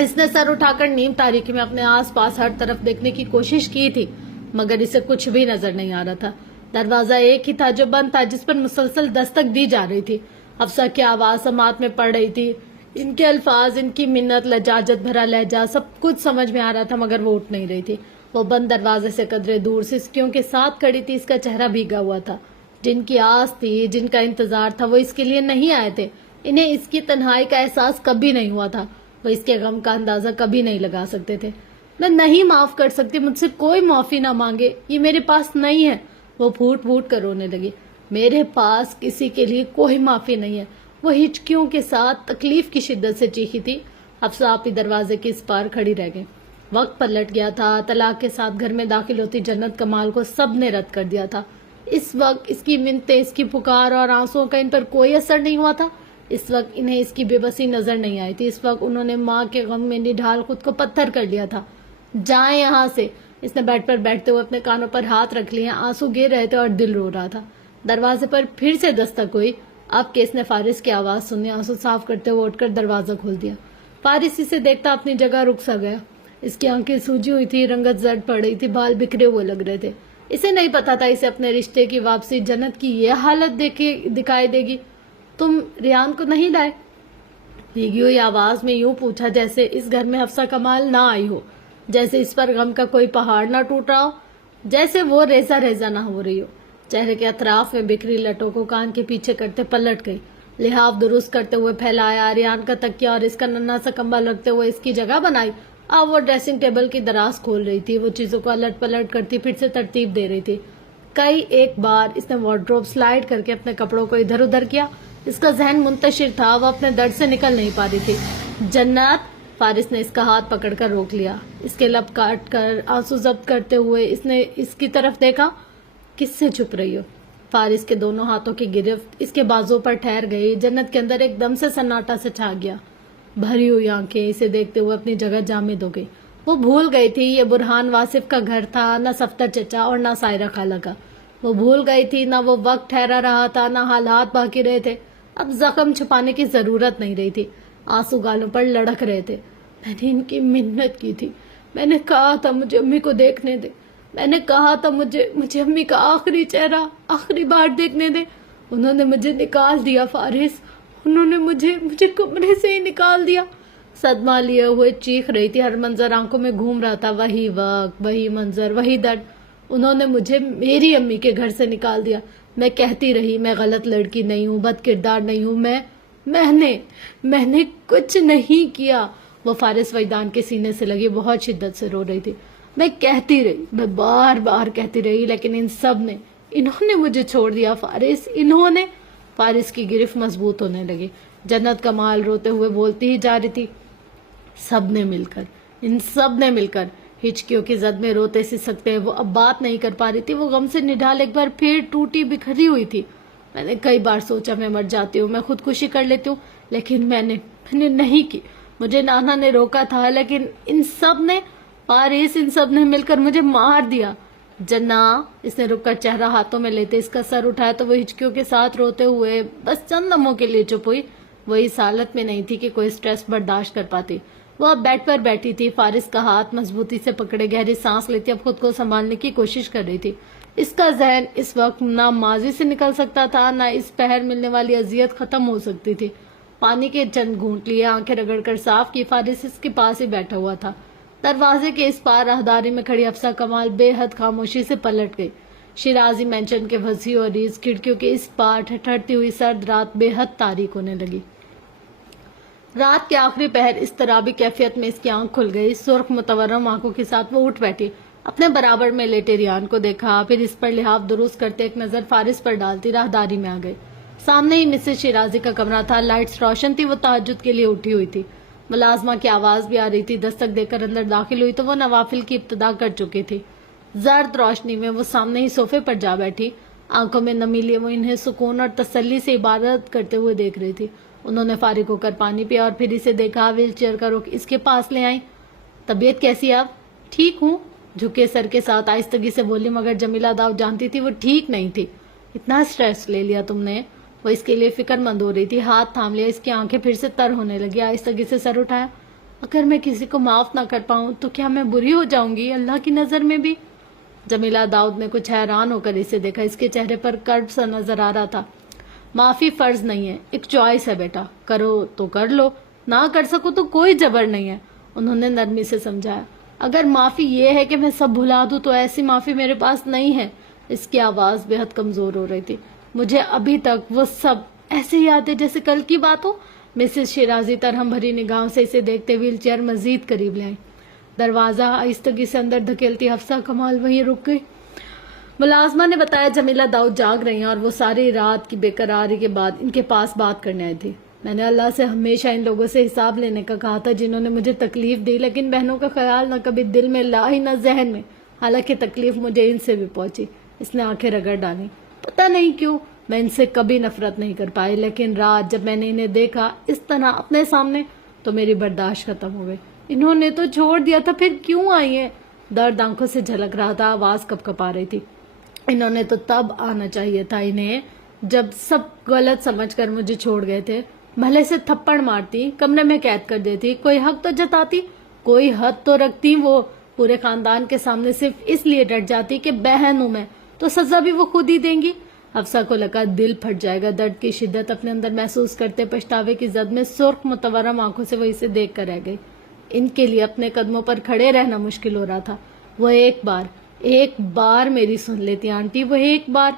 इसने सर उठाकर नीम तारीकी में अपने आसपास हर तरफ देखने की कोशिश की थी, मगर इसे कुछ भी नजर नहीं आ रहा था। दरवाजा एक ही था जो बंद था, जिस पर मुसलसल दस्तक दी जा रही थी। हफ्सा की आवाज समात में पड़ रही थी। इनके अल्फाज, इनकी मिन्नत, लजाजत भरा लहजा, सब कुछ समझ में आ रहा था, मगर वो उठ नहीं रही थी। वो बंद दरवाजे से कदरे दूर सिसकियों के साथ खड़ी थी। इसका चेहरा भीगा हुआ था। जिनकी आस थी, जिनका इंतजार था, वो इसके लिए नहीं आए थे। इन्हें इसकी तन्हाई का एहसास कभी नहीं हुआ था। वो इसके गम का अंदाजा कभी नहीं लगा सकते थे। मैं नहीं माफ कर सकती, मुझसे कोई माफी ना मांगे, ये मेरे पास नहीं है। वो फूट फूट कर रोने लगी। मेरे पास किसी के लिए कोई माफी नहीं है। वो हिचकियों के साथ तकलीफ की शिद्दत से चीखी थी। हफ्सा आपी दरवाजे के इस पार खड़ी रह गई। वक्त पलट गया था। तलाक के साथ घर में दाखिल होती जन्नत कमाल को सब ने रद्द कर दिया था। इस वक्त इसकी मिन्नतें, इसकी पुकार और आंसुओं का इन पर कोई असर नहीं हुआ था। इस वक्त इन्हें इसकी बेबसी नजर नहीं आई थी। इस वक्त उन्होंने माँ के गम में निढाल खुद को पत्थर कर लिया था। जाए यहाँ से। इसने बेड पर बैठते हुए अपने कानों पर हाथ रख लिए। आंसू गिर रहे थे और दिल रो रहा था। दरवाजे पर फिर से दस्तक हुई। अब केस ने फारिस की आवाज सुनी। आंसू साफ करते हुए उठकर दरवाजा खोल दिया। फारिस इसे देखता अपनी जगह रुक सा गया। इसकी आंखें सूजी हुई थी, रंगत जर्द पड़ रही थी, बाल बिखरे हुए लग रहे थे। इसे नहीं पता था इसे अपने रिश्ते की वापसी जन्नत की यह हालत देखे दिखाई देगी। तुम रियान को नहीं लाए? भीगी हुई आवाज में यूं पूछा जैसे इस घर में हफ्सा कमाल ना आई हो, जैसे इस पर गम का कोई पहाड़ ना टूट रहा हो। जैसे वो रेजा रेजा ना हो रही हो। चेहरे के अतराफ में बिखरी लटों को कान के पीछे करते पलट गई। लिहाफ दुरुस्त करते हुए फैलाया, आर्यान का तकिया और इसका नन्हा सा कंबल रखते हुए इसकी जगह बनाई। अब वो ड्रेसिंग टेबल की दराज खोल रही थी। वो चीजों को अलट पलट करती फिर से तरतीब दे रही थी। कई एक बार इसने वार्डरोब स्लाइड करके अपने कपड़ों को इधर उधर किया। इसका जहन मुंतशिर था, वो अपने दर्द से निकल नहीं पा रही थी। जन्नत, फारिस ने इसका हाथ पकड़कर रोक लिया। इसके लब काट कर आंसू जब्त करते हुए इसने इसकी तरफ देखा। किससे छुप रही हो? फारिस के दोनों हाथों की गिरफ्त इसके बाजुओं पर ठहर गई। जन्नत के अंदर एकदम से सन्नाटा से छा गया। भरी हुई आंखें इसे देखते हुए अपनी जगह जामिद हो गई। वो भूल गई थी ये बुरहान वासिफ का घर था, न सफ्तर चचा और न सायरा खाला का। वो भूल गई थी न वो वक्त ठहरा रहा था, न हालात बाकी रहे थे। अब जख्म छुपाने की जरूरत नहीं रही थी। आंसू गालों पर लड़क रहे थे। मैंने इनकी मिन्नत की थी। मैंने कहा था मुझे अम्मी को देखने दे। मैंने कहा था मुझे अम्मी का आखिरी चेहरा आखिरी बार देखने दे। उन्होंने मुझे निकाल दिया फारिस, उन्होंने मुझे कमरे से ही निकाल दिया। सदमा लिए हुए चीख रही थी। हर मंजर आंखों में घूम रहा था। वही वक्त, वही मंजर, वही दर्द। उन्होंने मुझे मेरी अम्मी के घर से निकाल दिया। मैं कहती रही मैं गलत लड़की नहीं हूँ, बद किरदार नहीं हूँ। मैंने कुछ नहीं किया। वो फारिस वैदान के सीने से लगी बहुत शिद्दत से रो रही थी। मैं कहती रही, मैं बार बार कहती रही, लेकिन इन्होंने मुझे छोड़ दिया फारिस, इन्होंने। फारिस की गिरफ्त मजबूत होने लगी। जन्नत कमाल रोते हुए बोलती ही जा रही थी। इन सब ने मिलकर हिचकियों की जद में रोते सिसकते वो अब बात नहीं कर पा रही थी। वो गम से निढाल एक बार फिर टूटी बिखरी हुई थी। मैंने कई बार सोचा मैं मर जाती हूँ, मैं खुदकुशी कर लेती हूँ, लेकिन मैंने नहीं की। मुझे नाना ने रोका था, लेकिन इन सब ने मिलकर मुझे मार दिया। जन्ना, इसने रुककर चेहरा हाथों में लेते इसका सर उठाया तो वो हिचकियों के साथ रोते हुए बस चंद लम्हों के लिए चुप हुई। वो इस हालत में नहीं थी कि कोई स्ट्रेस बर्दाश्त कर पाती। वो अब बेड पर बैठी थी। फारिस का हाथ मजबूती से पकड़े गहरी सांस लेती अब खुद को संभालने की कोशिश कर रही थी। इसका जहन इस वक्त ना माजी से निकल सकता था, ना इस पहर मिलने वाली अजियत खत्म हो सकती थी। पानी के चंद घूंट लिए आंखें रगड़कर साफ की। फारिस इसके पास ही बैठा हुआ था। दरवाजे के इस पार राहदारी में खड़ी अफसा कमाल बेहद खामोशी से पलट गई। शिराजी मेंशन के वसी और इस खिड़कियों के इस पार ठठरती हुई सर्द रात बेहद तारीक होने लगी। रात के आखिरी पहर इस तरह भी कैफियत में इसकी आंख खुल गई। सुर्ख मुतवरम आंखों के साथ वो उठ बैठी। अपने बराबर में लेटे रियान को देखा, फिर इस पर लिहाफ दुरुस्त करते एक नजर फारिस पर डालती राहदारी में आ गई। सामने ही मिसेज शिराजी का कमरा था। लाइट्स रोशन थी। वो तहज्जुद के लिए उठी हुई थी। मुलाजमा की आवाज भी आ रही थी। दस्तक देकर अंदर दाखिल हुई तो वो नवाफिल की इब्तिदा कर चुकी थी। जर्द रोशनी में वो सामने ही सोफे पर जा बैठी। आंखों में नमी लिए वो इन्हें सुकून और तसल्ली से इबादत करते हुए देख रही थी। उन्होंने फारिग होकर पानी पिया और फिर इसे देखा। व्हील चेयर का रुख इसके पास ले आई। तबीयत कैसी आप? ठीक हूँ, झुके सर के साथ आहिस्तगी से बोली, मगर जमीला दाऊद जानती थी वो ठीक नहीं थी। इतना स्ट्रेस ले लिया तुमने? वो इसके लिए फिक्रमंद हो रही थी। हाथ थाम लिया। इसकी आंखें फिर से तर होने लगी। आहिस्तगी से सर उठाया। अगर मैं किसी को माफ ना कर पाऊं तो क्या मैं बुरी हो जाऊंगी अल्लाह की नजर में भी? जमीला दाऊद ने कुछ हैरान होकर इसे देखा। इसके चेहरे पर कर्ब सा नजर आ रहा था। माफी फर्ज नहीं है, एक चॉइस है बेटा। करो तो कर लो, ना कर सको तो कोई जबर नहीं है, उन्होंने नरमी से समझाया। अगर माफी ये है कि मैं सब भुला दूं तो ऐसी माफी मेरे पास नहीं है। इसकी आवाज बेहद कमजोर हो रही थी। मुझे अभी तक वो सब ऐसे याद है जैसे कल की बात हो। मिसेज शिराजी तरहम भरी निगाहों से इसे देखते व्हील चेयर मजीद करीब ले आई। दरवाजा आहिस्तगी से अंदर धकेलती हफ्सा कमाल वहीं रुक गई। मुलाजमा ने बताया जमीला दाऊद जाग रही हैं और वो सारी रात की बेकरारी के बाद इनके पास बात करने आई थी। मैंने अल्लाह से हमेशा इन लोगों से हिसाब लेने का कहा था जिन्होंने मुझे तकलीफ दी, लेकिन बहनों का ख्याल न कभी दिल में ला ही न जहन में। हालांकि तकलीफ मुझे इनसे भी पहुंची। इसने आंखें रगड़ डाली। पता नहीं क्यों मैं इनसे कभी नफरत नहीं कर पाई, लेकिन रात जब मैंने इन्हें देखा इस तरह अपने सामने तो मेरी बर्दाश्त खत्म हो गई। इन्होंने तो छोड़ दिया था, फिर क्यों आई है? दर्द आंखों से झलक रहा था। आवाज कपकपा रही थी। इन्होंने तो तब आना चाहिए था इन्हें जब सब गलत समझकर मुझे छोड़ गए थे। भले से थप्पड़ मारती, कमरे में कैद कर देती, कोई हक तो जताती, कोई हद तो रखती। वो पूरे खानदान के सामने सिर्फ इसलिए डट जाती कि बहन हूं मैं, तो सजा भी वो खुद ही देंगी। हफ्सा को लगा दिल फट जाएगा। दर्द की शिद्दत अपने अंदर महसूस करते पछतावे की जद में सुर्ख मुतवरम आंखों से वो इसे देख कर रह गई। इनके लिए अपने कदमों पर खड़े रहना मुश्किल हो रहा था। वो एक बार ایک بار میری سن لیتی آنٹی، وہ ایک بار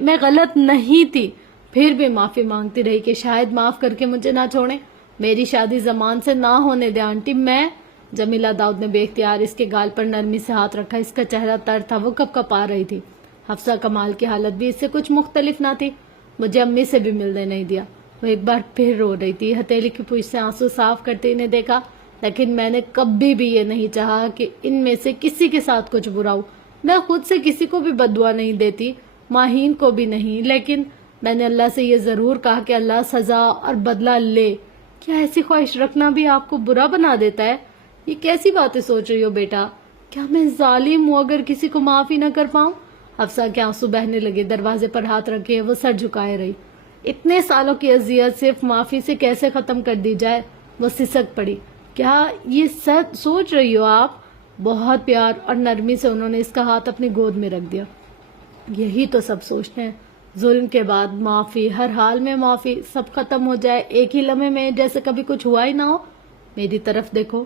میں غلط نہیں تھی، پھر بھی معافی مانگتی رہی کہ شاید معاف کر کے مجھے نہ چھوڑیں، میری شادی زمان سے نہ ہونے دے آنٹی۔ میں جمیلہ داؤد نے بے اختیار اس کے گال پر نرمی سے ہاتھ رکھا، اس کا چہرہ تر تھا، وہ کپ کپ آ رہی تھی۔ حفصہ کمال کی حالت بھی اس سے کچھ مختلف نہ تھی، مجھے امی سے بھی ملنے نہیں دیا۔ وہ ایک بار پھر رو رہی تھی، ہتھیلی کی پوچھ سے آنسو صاف کرتے انہیں دیکھا، لیکن میں نے کبھی بھی یہ نہیں چاہا کہ ان میں سے کسی کے ساتھ کچھ برا ہو۔ میں خود سے کسی کو بھی بد دعا نہیں دیتی، ماہین کو بھی نہیں، لیکن میں نے اللہ سے یہ ضرور کہا کہ اللہ سزا اور بدلہ لے۔ کیا ایسی خواہش رکھنا بھی آپ کو برا بنا دیتا ہے؟ یہ کیسی باتیں سوچ رہی ہو بیٹا؟ کیا میں ظالم ہوں اگر کسی کو معاف ہی نہ کر پاؤں؟ حفصہ کے آنسو بہنے لگے، دروازے پر ہاتھ رکھے وہ سر جھکائے رہی۔ اتنے سالوں کی اذیت صرف معافی سے کیسے ختم کر دی جائے؟ وہ سسک پڑی۔ کیا یہ سچ سوچ رہی ہو آپ؟ بہت پیار اور نرمی سے انہوں نے اس کا ہاتھ اپنی گود میں رکھ دیا۔ یہی تو سب سوچتے ہیں، ظلم کے بعد معافی، ہر حال میں معافی، سب ختم ہو جائے ایک ہی لمحے میں، جیسے کبھی کچھ ہوا ہی نہ ہو۔ میری طرف دیکھو۔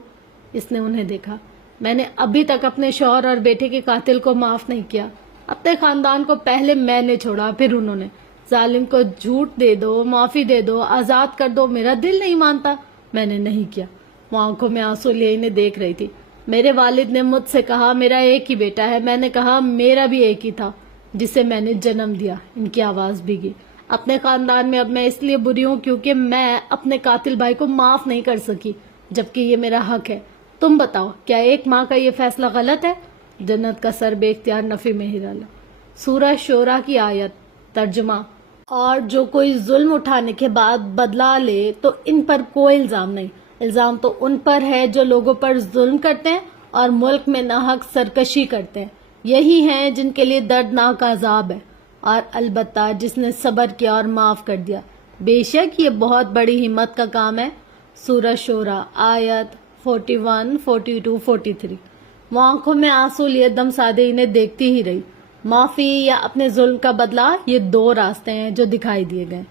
اس نے انہیں دیکھا۔ میں نے ابھی تک اپنے شوہر اور بیٹے کے قاتل کو معاف نہیں کیا۔ اپنے خاندان کو پہلے میں نے چھوڑا، پھر انہوں نے۔ ظالم کو جھوٹ دے دو، معافی دے دو، آزاد کر دو، میرا دل نہیں مانتا، میں نے نہیں کیا۔ وہ آنکھوں میں آنسو لیے انہیں دیکھ رہی تھی۔ میرے والد نے مجھ سے کہا میرا ایک ہی بیٹا ہے، میں نے کہا میرا بھی ایک ہی تھا جسے میں نے جنم دیا۔ ان کی آواز بھیگی۔ اپنے خاندان میں اب میں اس لیے بری ہوں کیونکہ میں اپنے قاتل بھائی کو معاف نہیں کر سکی، جبکہ یہ میرا حق ہے۔ تم بتاؤ، کیا ایک ماں کا یہ فیصلہ غلط ہے؟ جنت کا سر بے اختیار نفی میں ہلا۔ سورہ شورا کی آیت ترجمہ۔ اور جو کوئی ظلم اٹھانے کے بعد بدلہ لے تو ان پر کوئی الزام نہیں، الزام تو ان پر ہے جو لوگوں پر ظلم کرتے ہیں اور ملک میں ناحق سرکشی کرتے ہیں، یہی ہیں جن کے لیے دردناک عذاب ہے، اور البتہ جس نے صبر کیا اور معاف کر دیا، بے شک یہ بہت بڑی ہمت کا کام ہے۔ سورہ شورا آیت 41، 42، 43۔ وہ آنکھوں میں آنسو لیے دم سادے انہیں دیکھتی ہی رہی۔ معافی یا اپنے ظلم کا بدلہ، یہ دو راستے ہیں جو دکھائی دیے گئے،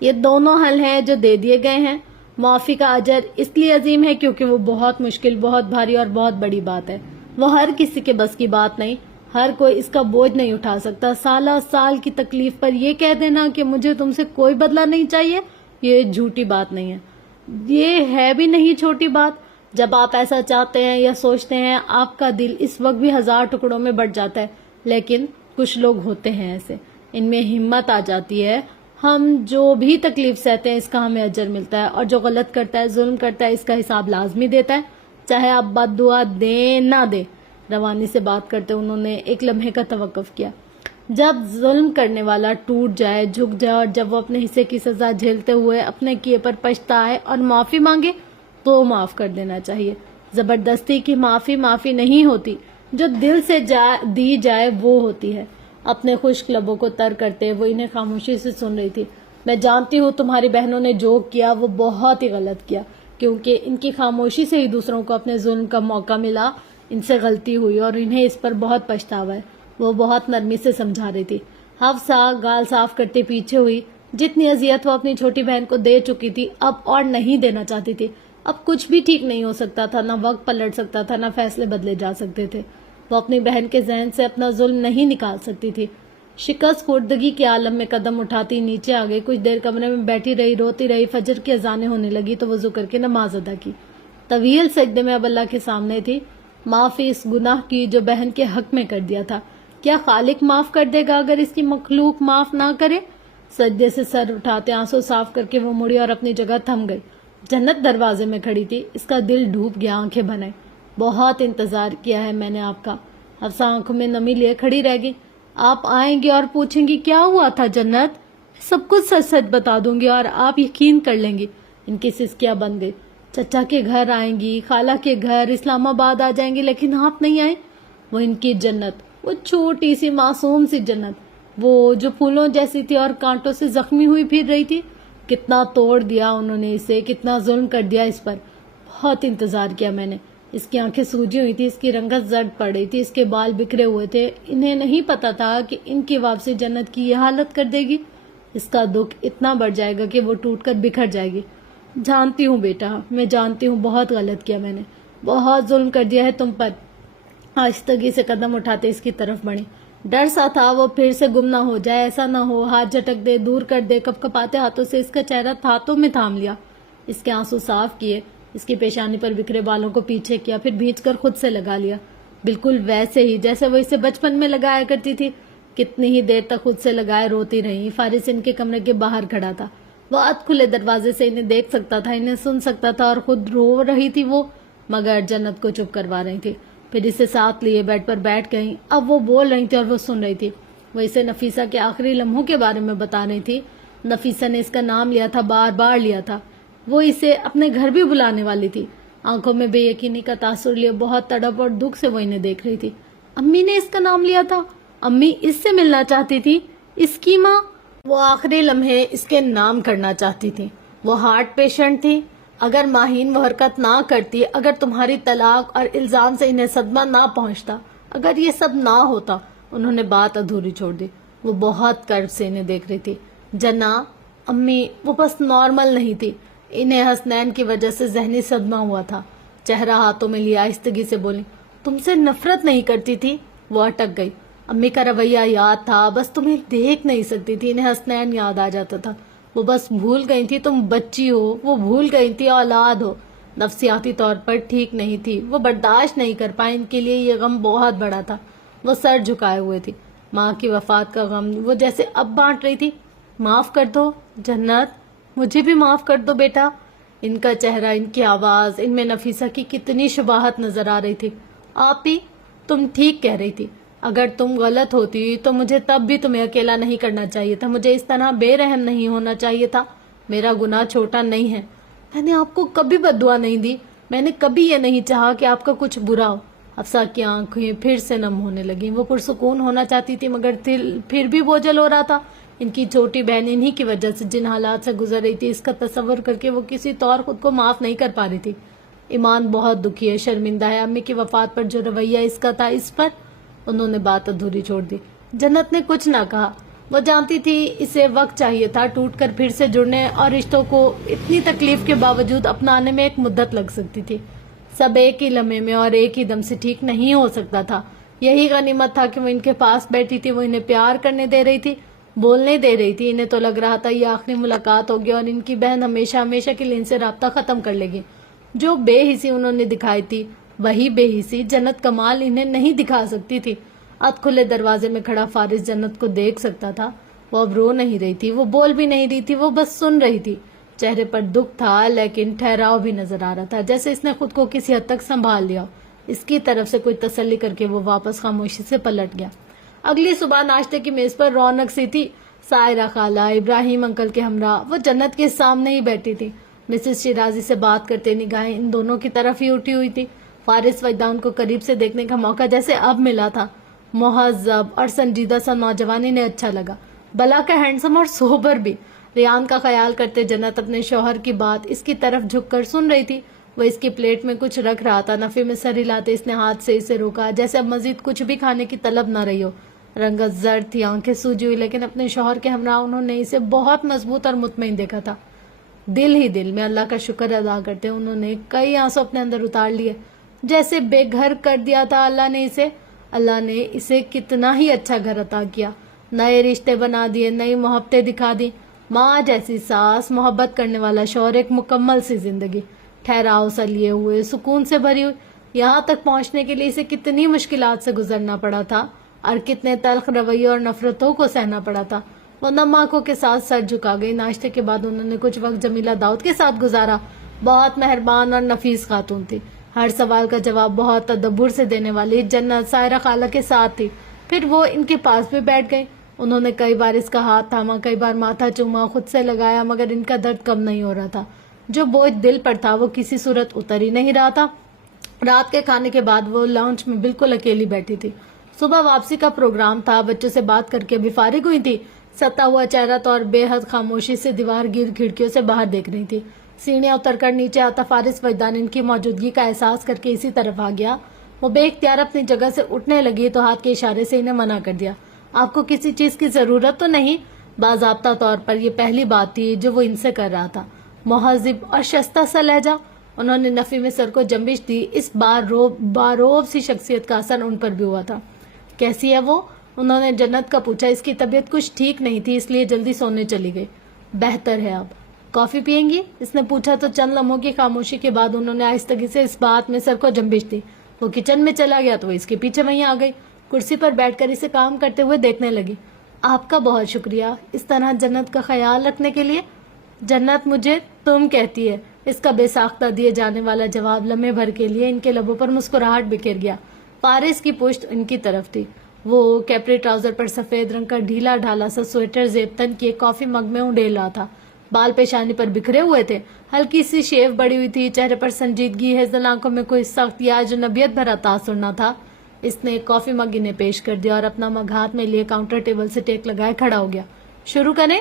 یہ دونوں حل ہیں جو دے دیے گئے ہیں۔ معافی کا اجر اس لیے عظیم ہے کیونکہ وہ بہت مشکل، بہت بھاری اور بہت بڑی بات ہے، وہ ہر کسی کے بس کی بات نہیں، ہر کوئی اس کا بوجھ نہیں اٹھا سکتا۔ سالہ سال کی تکلیف پر یہ کہہ دینا کہ مجھے تم سے کوئی بدلہ نہیں چاہیے، یہ جھوٹی بات نہیں ہے، یہ ہے بھی نہیں چھوٹی بات۔ جب آپ ایسا چاہتے ہیں یا سوچتے ہیں، آپ کا دل اس وقت بھی 1000 ٹکڑوں میں بٹ جاتا ہے، لیکن کچھ لوگ ہوتے ہیں ایسے، ان میں ہمت آ جاتی ہے۔ ہم جو بھی تکلیف سہتے ہیں اس کا ہمیں اجر ملتا ہے، اور جو غلط کرتا ہے، ظلم کرتا ہے، اس کا حساب لازمی دیتا ہے، چاہے آپ بد دعا دیں نہ دیں۔ روانی سے بات کرتے انہوں نے ایک لمحے کا توقف کیا۔ جب ظلم کرنے والا ٹوٹ جائے، جھک جائے، اور جب وہ اپنے حصے کی سزا جھیلتے ہوئے اپنے کیے پر پچھتائے اور معافی مانگے تو معاف کر دینا چاہیے۔ زبردستی کی معافی نہیں ہوتی، جو دل سے دی جائے وہ ہوتی ہے۔ اپنے خشک لبوں کو تر کرتے وہ انہیں خاموشی سے سن رہی تھی۔ میں جانتی ہوں تمہاری بہنوں نے جو کیا وہ بہت ہی غلط کیا، کیونکہ ان کی خاموشی سے ہی دوسروں کو اپنے ظلم کا موقع ملا، ان سے غلطی ہوئی اور انہیں اس پر بہت پچھتاوا ہے۔ وہ بہت نرمی سے سمجھا رہی تھی۔ حفصہ گال صاف کرتے پیچھے ہوئی۔ جتنی اذیت وہ اپنی چھوٹی بہن کو دے چکی تھی اب اور نہیں دینا چاہتی تھی۔ اب کچھ بھی ٹھیک نہیں ہو سکتا تھا، نہ وقت پلٹ سکتا تھا، نہ فیصلے بدلے جا سکتے تھے۔ وہ اپنی بہن کے ذہن سے اپنا ظلم نہیں نکال سکتی تھی۔ شکست خوردگی کے عالم میں قدم اٹھاتی نیچے آ گئی، کچھ دیر کمرے میں بیٹھی رہی، روتی رہی۔ فجر کی اذانیں ہونے لگی تو وضو کر کے نماز ادا کی۔ طویل سجدے میں اب اللہ کے سامنے تھی۔ معافی اس گناہ کی جو بہن کے حق میں کر دیا تھا، کیا خالق معاف کر دے گا اگر اس کی مخلوق معاف نہ کرے؟ سجدے سے سر اٹھاتے آنسو صاف کر کے وہ مڑی اور اپنی جگہ تھم گئی۔ جنت دروازے میں کھڑی تھی، اس کا دل ڈوب گیا، آنکھیں بنائیں۔ بہت انتظار کیا ہے میں نے آپ کا۔ حفصہ آنکھوں میں نمی لیے کھڑی رہ گئی۔ آپ آئیں گی اور پوچھیں گی کیا ہوا تھا جنت؟ سب کچھ سچ سچ بتا دوں گی اور آپ یقین کر لیں گی۔ ان کی سسکیاں بن گئی۔ چچا کے گھر آئیں گی، خالہ کے گھر، اسلام آباد آ جائیں گی، لیکن آپ نہیں آئیں۔ وہ ان کی جنت، وہ چھوٹی سی معصوم سی جنت، وہ جو پھولوں جیسی تھی اور کانٹوں سے زخمی ہوئی پھر رہی تھی، کتنا توڑ دیا انہوں نے اسے، کتنا ظلم کر دیا اس پر۔ بہت انتظار کیا میں نے۔ اس کی آنکھیں سوجی ہوئی تھی، اس کی رنگت زرد پڑ رہی تھی، اس کے بال بکھرے ہوئے تھے۔ انہیں نہیں پتا تھا کہ ان کی واپسی جنت کی یہ حالت کر دے گی۔ اس کا دکھ اتنا بڑھ جائے گا کہ وہ ٹوٹ کر بکھر جائے گی۔ جانتی ہوں بیٹا، میں جانتی ہوں بہت غلط کیا میں نے، بہت ظلم کر دیا ہے تم پر، आहिस्तगी से कदम उठाते इसकी तरफ बढ़ी। डर सा था वो फिर से गुम ना हो जाए, ऐसा ना हो हाथ झटक दे, दूर कर दे। कपकपाते हाथों से इसका चेहरा हाथों में थाम लिया, इसके आंसू साफ किए, इसकी पेशानी पर बिखरे बालों को पीछे किया, फिर भींच कर खुद से लगा लिया, बिल्कुल वैसे ही जैसे वो इसे बचपन में लगाया करती थी। कितनी ही देर तक खुद से लगाए रोती रही। फारिस इनके कमरे के बाहर खड़ा था, वो अध खुले दरवाजे से इन्हें देख सकता था, इन्हें सुन सकता था, और खुद रो रही थी वो, मगर जन्नत को चुप करवा रही थी। फिर इसे साथ लिए बेड पर बैठ गई। अब वो बोल रही थी और वो सुन रही थी। वो इसे नफीसा के आखिरी लम्हों के बारे में बता रही थी। नफीसा ने इसका नाम लिया था, बार बार लिया था। वो इसे अपने घर भी बुलाने वाली थी। आंखों में बेयकीनी का तासुर लिए बहुत तड़प और दुख से वो इन्हें देख रही थी। अम्मी ने इसका नाम लिया था, अम्मी इससे मिलना चाहती थी, इसकी माँ। वो आखिरी लम्हे इसके नाम करना चाहती थी। वो हार्ट पेशेंट थी। अगर माहीन वो हरकत ना करती, अगर तुम्हारी तलाक और इल्जाम से इन्हें सदमा ना पहुंचता, अगर ये सब ना होता, उन्होंने बात अधूरी छोड़ दी। वो बहुत कर्ब से इन्हें देख रही थी। जन्ना, अम्मी वो बस नॉर्मल नहीं थी, इन्हें हसनैन की वजह से जहनी सदमा हुआ था। चेहरा हाथों में लिया आहिस्तगी से बोली, तुमसे नफरत नहीं करती थी। वो अटक गई। अम्मी का रवैया याद था, बस तुम्हें देख नहीं सकती थी। इन्हें हसनैन याद आ जाता था। वो बस भूल गई थी तुम बच्ची हो, वो भूल गई थी औलाद हो। नफ्सियाती तौर पर ठीक नहीं थी, वो बर्दाश्त नहीं कर पाई। इनके लिए ये गम बहुत बड़ा था। वो सर झुकाए हुए थी। माँ की वफात का गम वो जैसे अब बांट रही थी। माफ कर दो जन्नत, मुझे भी माफ कर दो बेटा। इनका चेहरा, इनकी आवाज, इनमें नफीसा की कितनी शुबाहत नजर आ रही थी। आप ही, तुम ठीक कह रही थी। अगर तुम गलत होती तो मुझे तब भी तुम्हें अकेला नहीं करना चाहिए था, मुझे इस तरह बेरहम नहीं होना चाहिए था। मेरा गुनाह छोटा नहीं है। मैंने आपको कभी बद्दुआ नहीं दी, मैंने कभी ये नहीं चाहा कि आपका कुछ बुरा हो। अफसा की आंखें फिर से नम होने लगी। वो पुरसुकून होना चाहती थी, मगर दिल फिर भी बोझल हो रहा था। इनकी छोटी बहन इन्हीं की वजह से जिन हालात से गुजर रही थी, इसका तस्वर करके वो किसी तौर खुद को माफ नहीं कर पा रही थी। ईमान बहुत दुखी है, शर्मिंदा है। अम्मी की वफात पर जो रवैया इसका था, इस पर उन्होंने बात अधूरी छोड़ दी। जन्नत ने कुछ ना कहा। वो जानती थी इसे वक्त चाहिए था टूटकर फिर से जुड़ने, और रिश्तों को इतनी तकलीफ के बावजूद अपनाने में एक मुद्दत लग सकती थी। सब एक ही लम्हे में और एक ही दम से ठीक नहीं हो सकता था। यही गनीमत था कि वो इनके पास बैठी थी, वो इन्हें प्यार करने दे रही थी, बोलने दे रही थी। इन्हें तो लग रहा था ये आखिरी मुलाकात होगी और इनकी बहन हमेशा हमेशा के लिए इनसे राब्ता खत्म कर लेगी। जो बेहिसी उन्होंने दिखाई थी, वही बेहिसी जन्नत कमाल इन्हें नहीं दिखा सकती थी। अध खुले दरवाजे में खड़ा फारिस जन्नत को देख सकता था। वो अब रो नहीं रही थी, वो बोल भी नहीं रही थी, वो बस सुन रही थी। चेहरे पर दुख था, लेकिन ठहराव भी नजर आ रहा था, जैसे इसने खुद को किसी हद तक संभाल लिया। इसकी तरफ से कोई तसल्ली करके वो वापस खामोशी से पलट गया। अगली सुबह नाश्ते की मेज पर रौनक सी थी। सायरा खाला, इब्राहिम अंकल के हमरा वो जन्नत के सामने ही बैठी थी। मिसेस शिराजी से बात करते निगाहें इन दोनों की तरफ ही उठी हुई थी। फारिस वजदान को करीब से देखने का मौका जैसे अब मिला था। मुहज्जब और संजीदा सा नौजवान इन्हें अच्छा लगा, भला का हैंडसम और सोबर भी। रियान का ख्याल करते जन्नत अपने शौहर की बात इसकी तरफ झुककर सुन रही थी। वो इसकी प्लेट में कुछ रख रहा था। नफे में सर हिलाते इसने हाथ से इसे रोका, जैसे अब मजीद कुछ भी खाने की तलब न रही हो। रंगत जर्द थी, आंखें सूजी हुई, लेकिन अपने शौहर के हमरा उन्होंने इसे बहुत मजबूत और मुतमईन देखा था। दिल ही दिल में अल्लाह का शुक्र अदा करते उन्होंने कई आंसू अपने अंदर उतार लिए। जैसे बेघर कर दिया था अल्लाह ने इसे। अल्लाह ने इसे कितना ही अच्छा घर अता किया, नए रिश्ते बना दिए, नई मोहब्बतें दिखा दी। माँ जैसी सास, मोहब्बत करने वाला शौहर, एक मुकम्मल सी जिंदगी ठहराव सा लिए हुए, सुकून से भरी हुई। यहाँ तक पहुँचने के लिए इसे कितनी मुश्किलात से गुजरना पड़ा था और कितने तल्ख रवैये और नफरतों को सहना पड़ा था। वो नम आंखों के साथ सर झुका गई। नाश्ते के बाद उन्होंने कुछ वक्त जमीला दाऊद के साथ गुजारा। बहुत मेहरबान और नफीस खातून थी। हर सवाल का जवाब बहुत तदब्बुर से देने वाली। जन्नत सायरा खाला के साथ थी। फिर वो इनके पास भी बैठ गई। उन्होंने कई बार इसका हाथ थामा, कई बार माथा चूमा, खुद से लगाया, मगर इनका दर्द कम नहीं हो रहा था। जो बोझ दिल पर था वो किसी सूरत उतर ही नहीं रहा था। रात के खाने के बाद वो लाउंज में बिल्कुल अकेली बैठी थी। सुबह वापसी का प्रोग्राम था। बच्चों से बात करके अभी फारिग हुई थी। सता हुआ चेहरा तो और बेहद खामोशी से दीवार गिर खिड़कियों से बाहर देख रही थी। सीढ़ियां उतरकर नीचे आता फारिस वजदान इनकी मौजूदगी का एहसास करके इसी तरफ आ गया। वो बेख्तियार अपनी जगह से उठने लगी तो हाथ के इशारे से इन्हें मना कर दिया। आपको किसी चीज की जरूरत तो नहीं? बाज़ाब्ता तौर पर यह पहली बात थी जो वो इनसे कर रहा था। मुहज़्ज़िब और शस्ता सा लहजा। انہوں نے نفی میں سر کو جنبش دی. اس بار باروب سی شخصیت کا اثر ان پر بھی ہوا تھا. کیسی ہے وہ؟ انہوں نے جنت کا پوچھا. اس کی طبیعت کچھ ٹھیک نہیں تھی اس لیے جلدی سونے چلی گئی. بہتر ہے اب. کافی پئیں گی؟ اس نے پوچھا تو چند لمحوں کی خاموشی کے بعد انہوں نے آہستگی سے اس بات میں سر کو جنبش دی. وہ کچن میں چلا گیا تو وہ اس کے پیچھے وہیں آ گئی. کرسی پر بیٹھ کر اسے کام کرتے ہوئے دیکھنے لگی. آپ کا بہت شکریہ اس طرح جنت کا خیال رکھنے کے لیے. جنت مجھے تم کہتی ہے. اس کا بے ساختہ دیے جانے والا جواب لمحے بھر کے لیے ان کے لبوں پر مسکراہٹ بکھیر گیا. فارس کی پشت ان کی طرف تھی. وہ کیپری ٹراؤزر پر سفید رنگ کا ڈھیلا ڈھالا سا سویٹر زیب تن کی ایک کافی مگ میں اونڈیل رہا تھا. بال پیشانی پر بکھرے ہوئے تھے. ہلکی سی شیو بڑی ہوئی تھی. چہرے پر سنجیدگی. ہیزل آنکھوں میں کوئی سخت یا اجنبیت بھرا تاثر نہ تھا. اس نے ایک کافی مگ انہیں پیش کر دیا اور اپنا مگ ہاتھ میں لیے کاؤنٹر ٹیبل سے ٹیک لگائے کھڑا ہو گیا. شروع کریں؟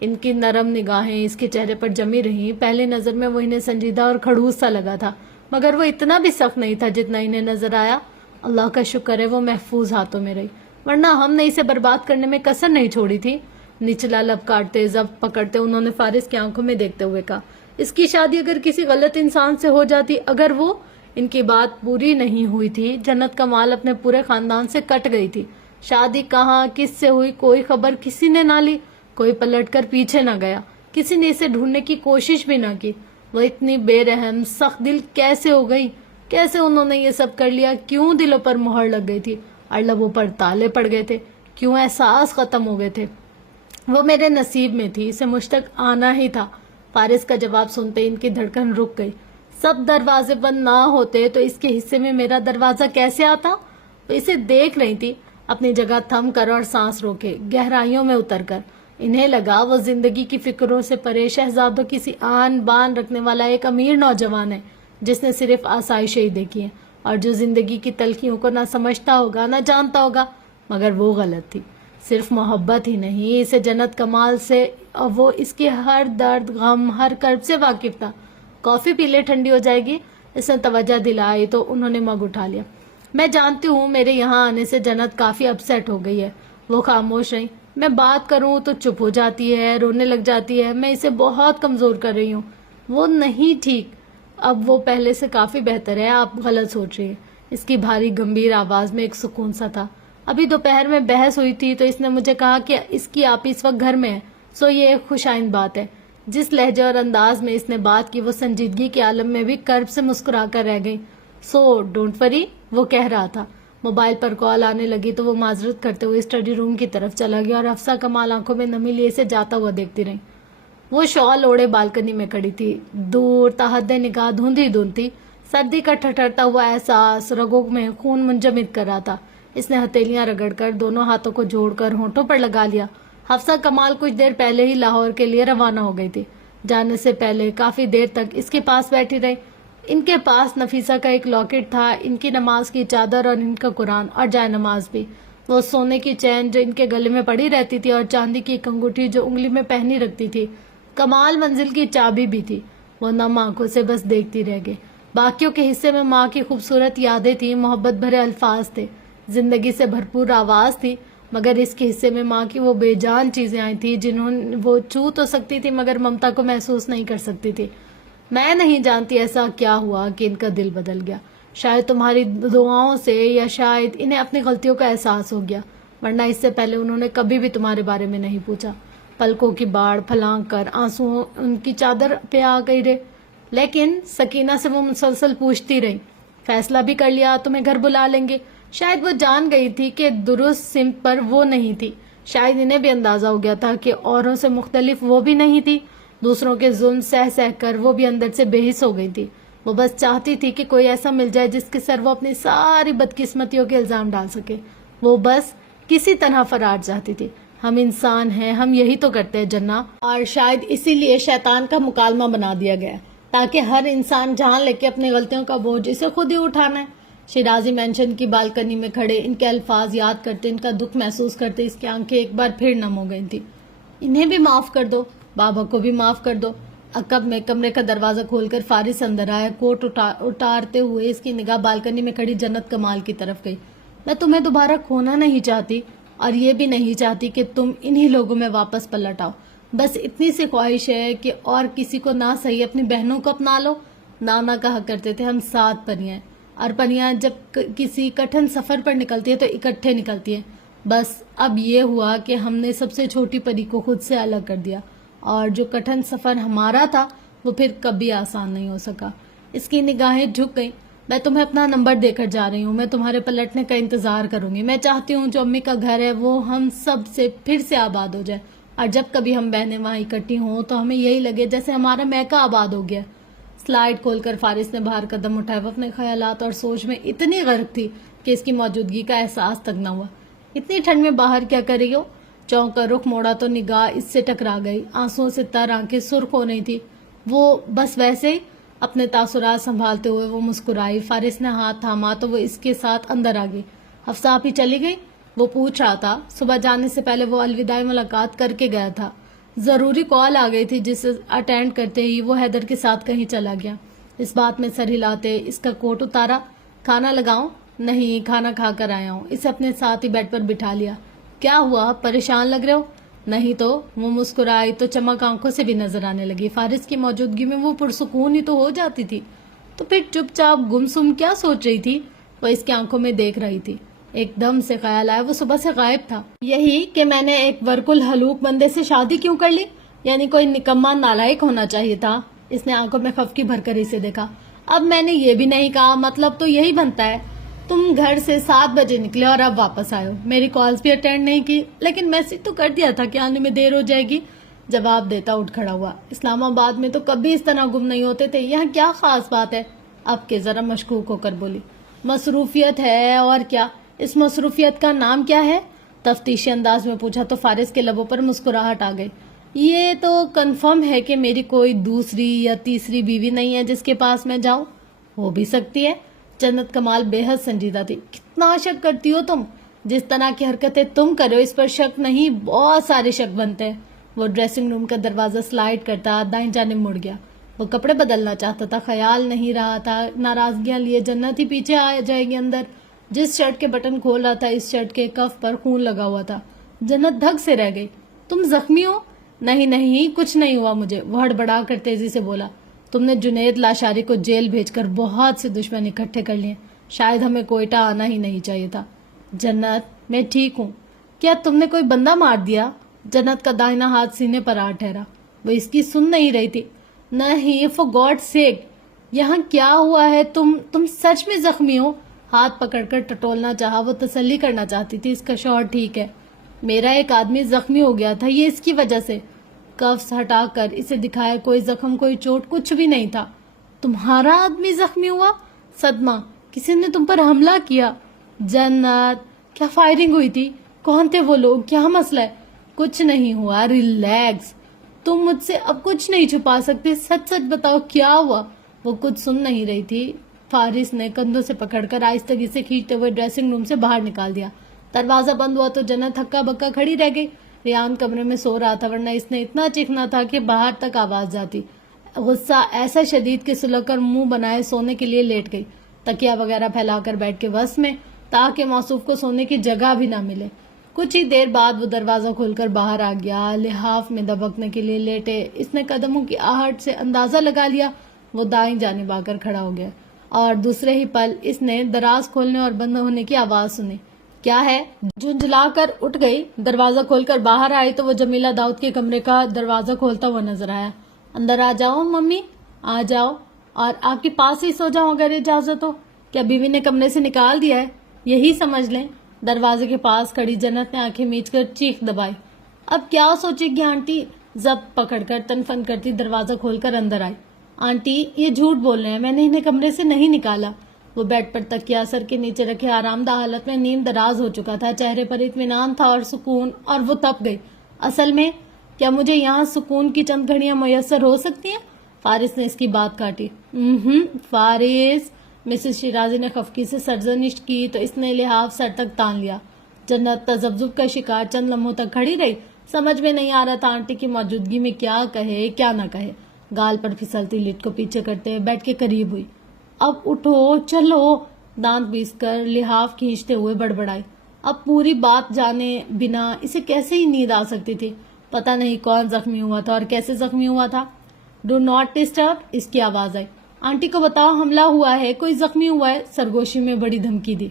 ان کی نرم نگاہیں اس کے چہرے پر جمی رہی. پہلی نظر میں وہ انہیں سنجیدہ اور کھڑوس سا لگا تھا مگر وہ اتنا بھی سخت نہیں تھا جتنا انہیں نظر آیا. اللہ کا شکر ہے وہ محفوظ ہاتھوں میں رہی ورنہ ہم نے اسے برباد کرنے میں کسر نہیں چھوڑی تھی. نچلا لب کاٹتے ضبط پکڑتے انہوں نے فارس کی آنکھوں میں دیکھتے ہوئے کہا. اس کی شادی اگر کسی غلط انسان سے ہو جاتی. اگر وہ ان کی بات پوری نہیں ہوئی تھی. جنت کمال اپنے پورے خاندان سے کٹ گئی تھی. شادی کہاں کس سے ہوئی کوئی خبر کسی نے نہ لی. کوئی پلٹ کر پیچھے نہ گیا. کسی نے اسے ڈھونڈنے کی کوشش بھی نہ کی. وہ اتنی بے رحم سخت دل کیسے ہو گئی؟ کیسے انہوں نے یہ سب کر لیا؟ کیوں دلوں پر مہر لگ گئی تھی اور لبوں پر تالے پڑ گئے تھے؟ کیوں احساس ختم ہو گئے تھے؟ وہ میرے نصیب میں تھی. اسے مجھ تک آنا ہی تھا. فارس کا جواب سنتے ان کی دھڑکن رک گئی. سب دروازے بند نہ ہوتے تو اس کے حصے میں میرا دروازہ کیسے آتا؟ وہ اسے دیکھ رہی تھی اپنی جگہ تھم کر اور سانس روکے گہرائیوں میں اتر کر. انہیں لگا وہ زندگی کی فکروں سے پرے شہزادوں کی سی آن بان رکھنے والا ایک امیر نوجوان ہے جس نے صرف آسائشیں ہی دیکھی ہیں اور جو زندگی کی تلخیوں کو نہ سمجھتا ہوگا نہ جانتا ہوگا. مگر وہ غلط تھی. صرف محبت ہی نہیں اسے جنت کمال سے وہ اس کے ہر درد غم ہر کرب سے واقف تھا. کافی پی لے ٹھنڈی ہو جائے گی. اس نے توجہ دلائی تو انہوں نے مگ اٹھا لیا. میں جانتی ہوں میرے یہاں آنے سے جنت کافی اپسیٹ ہو گئی ہے. وہ خاموش رہی. میں بات کروں تو چپ ہو جاتی ہے رونے لگ جاتی ہے. میں اسے بہت کمزور کر رہی ہوں. وہ نہیں ٹھیک. اب وہ پہلے سے کافی بہتر ہے. آپ غلط سوچ رہی ہیں. اس کی بھاری گمبھیر آواز میں ایک سکون سا تھا. ابھی دوپہر میں بحث ہوئی تھی تو اس نے مجھے کہا کہ اس کی آپ اس وقت گھر میں ہے سو یہ ایک خوش آئند بات ہے. جس لہجے اور انداز میں اس نے بات کی وہ سنجیدگی کے عالم میں بھی کرب سے مسکرا کر رہ گئی. سو ڈونٹ وری وہ کہہ رہا تھا. موبائل پر کال آنے لگی تو وہ معذرت کرتے ہوئے اسٹڈی روم کی طرف چلا گیا اور حفصہ کمال آنکھوں میں نمی لیے اسے جاتا ہوا دیکھتی رہی. وہ شال اوڑے بالکنی میں کھڑی تھی. دور تحد نگاہ دھندھی دھند تھی. سردی کا ٹھٹرتا ہوا احساس رگوں میں خون منجمد کر رہا تھا. اس نے ہتھیلیاں رگڑ کر دونوں ہاتھوں کو جوڑ کر ہونٹوں پر لگا لیا. حفصہ کمال کچھ دیر پہلے ہی لاہور کے لیے روانہ ہو گئی تھی. جانے سے پہلے کافی دیر تک اس کے پاس بیٹھی رہی. ان کے پاس نفیسہ کا ایک لاکٹ تھا. ان کی نماز کی چادر اور ان کا قرآن اور جائے نماز بھی. وہ سونے کی چین جو ان کے گلے میں پڑی رہتی تھی اور چاندی کی ایک انگوٹھی جو انگلی میں پہنی رکھتی تھی. کمال منزل کی چابی بھی تھی. وہ نم آنکھوں سے بس دیکھتی رہ گئی. باقیوں کے حصے میں ماں کی خوبصورت یادیں تھیں. محبت بھرے الفاظ تھے. زندگی سے بھرپور آواز تھی. مگر اس کے حصے میں ماں کی وہ بے جان چیزیں آئی تھی جنہوں وہ چھو تو سکتی تھی مگر ممتا کو محسوس نہیں کر سکتی تھی. میں نہیں جانتی ایسا کیا ہوا کہ ان کا دل بدل گیا. شاید تمہاری دعاؤں سے یا شاید انہیں اپنی غلطیوں کا احساس ہو گیا ورنہ اس سے پہلے انہوں نے کبھی بھی تمہارے بارے میں نہیں پوچھا. پلکوں کی باڑ پھلانگ کر آنسو ان کی چادر پہ آ گئی رہے. لیکن سکینہ سے وہ مسلسل پوچھتی رہی. فیصلہ بھی کر لیا تمہیں گھر بلا لیں گے. شاید وہ جان گئی تھی کہ درست سمت پر وہ نہیں تھی. شاید انہیں بھی اندازہ ہو گیا تھا کہ اوروں سے مختلف وہ بھی نہیں تھی. دوسروں کے ظلم سہ سہ کر وہ بھی اندر سے بے حس ہو گئی تھی. وہ بس چاہتی تھی کہ کوئی ایسا مل جائے جس کے سر وہ اپنی ساری بدقسمتیوں کے الزام ڈال سکے. وہ بس کسی طرح فرار چاہتی تھی. ہم انسان ہیں ہم یہی تو کرتے ہیں جنہ. اور شاید اسی لیے شیطان کا مکالمہ بنا دیا گیا تاکہ ہر انسان جان لے کے اپنی غلطیوں کا بوجھ اسے خود ہی اٹھانا ہے. شیرازی مینشن کی بالکنی میں کھڑے ان کے الفاظ یاد کرتے ان کا دکھ محسوس کرتے اس کی آنکھیں ایک بار پھر نم ہو گئی تھی. انہیں بھی معاف کر دو. بابا کو بھی معاف کر دو. عقب میں کمرے کا دروازہ کھول کر فارس اندر آیا. کوٹ اتارتے ہوئے اس کی نگاہ بالکنی میں کھڑی جنت کمال کی طرف گئی. میں تمہیں دوبارہ کھونا نہیں چاہتی اور یہ بھی نہیں چاہتی کہ تم انہی لوگوں میں واپس پلٹ آؤ. بس اتنی سی خواہش ہے کہ اور کسی کو نہ صحیح اپنی بہنوں کو اپنا لو. नाना कहा करते थे हम 7 परियां हैं, और परियां जब किसी कठिन सफर पर निकलती है तो इकट्ठे निकलती है। बस अब ये हुआ कि हमने सबसे छोटी परी को खुद से अलग कर दिया, और जो कठिन सफर हमारा था वो फिर कभी आसान नहीं हो सका। इसकी निगाहें झुक गईं। मैं तुम्हें अपना नंबर देकर जा रही हूँ, मैं तुम्हारे पलटने का इंतजार करूंगी। मैं चाहती हूँ जो अम्मी का घर है वो हम सब से फिर से आबाद हो जाए, और जब कभी हम बहनें वहां इकट्ठी हों तो हमें यही लगे जैसे हमारा मैका आबाद हो गया। स्लाइड खोलकर फारिस ने बाहर कदम उठाया। वो अपने ख्यालात और सोच में इतनी गर्क थी कि इसकी मौजूदगी का एहसास तक न हुआ। इतनी ठंड में बाहर क्या कर रही हो? चौंक कर रुख मोड़ा तो निगाह इससे टकरा गई। आंसुओं से तर आंखें सुर्ख हो रही थी। वो बस वैसे ही अपने तासुरात संभालते हुए वो मुस्कुराई। फारिस ने हाथ थामा तो वो इसके साथ अंदर आ गई। हफ्सा आप ही चली गई? वो पूछ रहा था। सुबह जाने से पहले वो अलविदाई मुलाकात करके गया था। जरूरी कॉल आ गई थी जिसे अटेंड करते ही वो हैदर के साथ कहीं चला गया। इस बात में सर हिलाते इसका कोट उतारा। खाना लगाऊं? नहीं, खाना खा कर आया हूँ। इसे अपने साथ ही बेड पर बिठा लिया। क्या हुआ, परेशान लग रहे हो? नहीं तो। वो मुस्कुराई तो चमक आंखों से भी नजर आने लगी। फारिस की मौजूदगी में वो पुरसुकून ही तो हो जाती थी। तो फिर चुपचाप गुमसुम क्या सोच रही थी? वो इसकी आंखों में देख रही थी। एकदम से ख्याल आया वो सुबह से गायब था। यही कि मैंने एक वर्कुल हलूक बंदे से शादी क्यों कर ली, यानी कोई निकम्मा नालायक होना चाहिए था। इसने आंखों में खफकी भरकर इसे देखा। अब मैंने ये भी नहीं कहा, मतलब तो यही बनता है। तुम घर से 7 बजे निकले और अब वापस आए हो। मेरी कॉल्स भी अटेंड नहीं की, लेकिन मैसेज तो कर दिया था कि आने में देर हो जाएगी। जवाब देता उठ खड़ा हुआ। इस्लामाबाद में तो कभी इस तरह गुम नहीं होते थे, यहाँ क्या खास बात है? अब के जरा मशकूक होकर बोली। मसरूफियत है, और क्या? इस मसरूफियत का नाम क्या है? तफ्तीशी अंदाज में पूछा तो फारिस के लबों पर मुस्कुराहट आ गई। ये तो कंफर्म है कि मेरी कोई दूसरी या तीसरी बीवी नहीं है जिसके पास मैं जाऊं। हो भी सकती है। जन्नत कमाल बेहद संजीदा थी। कितना शक करती हो तुम? जिस तरह की हरकतें तुम कर रहे हो इस पर शक नहीं, बहुत सारे शक बनते हैं। वो ड्रेसिंग रूम का दरवाजा स्लाइड करता दाईं जानिब मुड़ गया। वो कपड़े बदलना चाहता था, ख्याल नहीं रहा था। नाराजगियां लिए जन्नत ही पीछे आ जाएगी अंदर। जिस शर्ट के बटन खोल रहा था इस शर्ट के कफ पर खून लगा हुआ था। जन्नत धक से रह गई। तुम जख्मी हो? नहीं नहीं, कुछ नहीं हुआ मुझे। वो हड़बड़ा कर तेजी से बोला। तुमने जुनैद लाशारी को जेल भेजकर बहुत से दुश्मन इकट्ठे कर लिए। शायद हमें कोयटा आना ही नहीं चाहिए था। जन्नत, मैं ठीक हूँ। क्या तुमने कोई बंदा मार दिया? जन्नत का दाहिना हाथ सीने पर आ ठहरा। वो इसकी सुन नहीं रही थी। नहीं, फॉर गॉड सेक, यहाँ क्या हुआ है? तुम सच में जख्मी हो? हाथ पकड़कर टटोलना चाहा। वो तसल्ली करना चाहती थी इसका शौहर ठीक है। मेरा एक आदमी जख्मी हो गया था, ये इसकी वजह से। कफ्स हटाकर इसे दिखाया। कोई जख्म, कोई चोट, कुछ भी नहीं था। तुम्हारा आदमी जख्मी हुआ? सदमा, किसी ने तुम पर हमला किया? जन्नत, क्या फायरिंग हुई थी? कौन थे वो लोग? क्या मसला है? कुछ नहीं हुआ, रिलैक्स। तुम मुझसे अब कुछ नहीं छुपा सकते, सच सच बताओ क्या हुआ? वो कुछ सुन नहीं रही थी। फारिस ने कंधों से पकड़कर आहिस्तगी से खींचते हुए ड्रेसिंग रूम से बाहर निकाल दिया। दरवाजा बंद हुआ तो जन्नत हक्का बक्का खड़ी रह गई। रियान कमरे में सो रहा था, वरना इसने इतना चीखना था कि बाहर तक आवाज जाती। गुस्सा ऐसा शदीद कि सुलगकर मुंह बनाए सोने के लिए लेट गई। तकिया वगैरह फैलाकर बैठ के बस में, ताकि मौसूफ को सोने की जगह भी ना मिले। कुछ ही देर बाद वो दरवाजा खोलकर बाहर आ गया। लिहाफ में दबकने के लिए लेटे इसने कदमों की आहट से अंदाजा लगा लिया। वो दाईं जानिब आकर खड़ा हो गया और दूसरे ही पल इसने दराज खोलने और बंद होने की आवाज सुनी। क्या है? झुंझलाकर उठ गई। दरवाजा खोलकर बाहर आई तो वो जमीला दाऊद के कमरे का दरवाजा खोलता हुआ नजर आया। अंदर आ जाओ मम्मी, आ जाओ, और आपके पास ही सो जाऊं अगर इजाजत हो। क्या बीवी ने कमरे से निकाल दिया है? यही समझ लें। दरवाजे के पास खड़ी जन्नत ने आंखें मीचकर चीख दबाई। अब क्या सोचेगी आंटी? जब्त पकड़कर तनफन करती दरवाजा खोलकर अंदर आई। आंटी, ये झूठ बोल रहे हैं, मैंने इन्हें कमरे से नहीं निकाला। वो बेड पर तकिया सर के नीचे रखे आरामदाह हालत में नींद दराज हो चुका था। चेहरे पर इत्मीनान था और सुकून, और वो तप गई। असल में क्या मुझे यहाँ सुकून की चंद घड़ियां मुयस्सर हो सकती हैं? फारिस ने इसकी बात काटी। फारिस, मिसेस शिराजी ने खफकी से सरजनिश की तो इसने लिहाफ सर तक तान लिया। जन्नत तजब्जुब का शिकार चंद लम्हों तक खड़ी रही। समझ में नहीं आ रहा था आंटी की मौजूदगी में क्या कहे क्या न कहे। गाल पर फिसलती लिट को पीछे करते बेड के करीब हुई। अब उठो, चलो, दांत पीसकर लिहाफ खींचते हुए बड़बड़ाई। अब पूरी बात जाने बिना इसे कैसे ही नींद आ सकती थी? पता नहीं कौन जख्मी हुआ था और कैसे जख्मी हुआ था। डू नॉट डिस्टर्ब, इसकी आवाज आई। आंटी को बताओ हमला हुआ है, कोई जख्मी हुआ है, सरगोशी में बड़ी धमकी दी।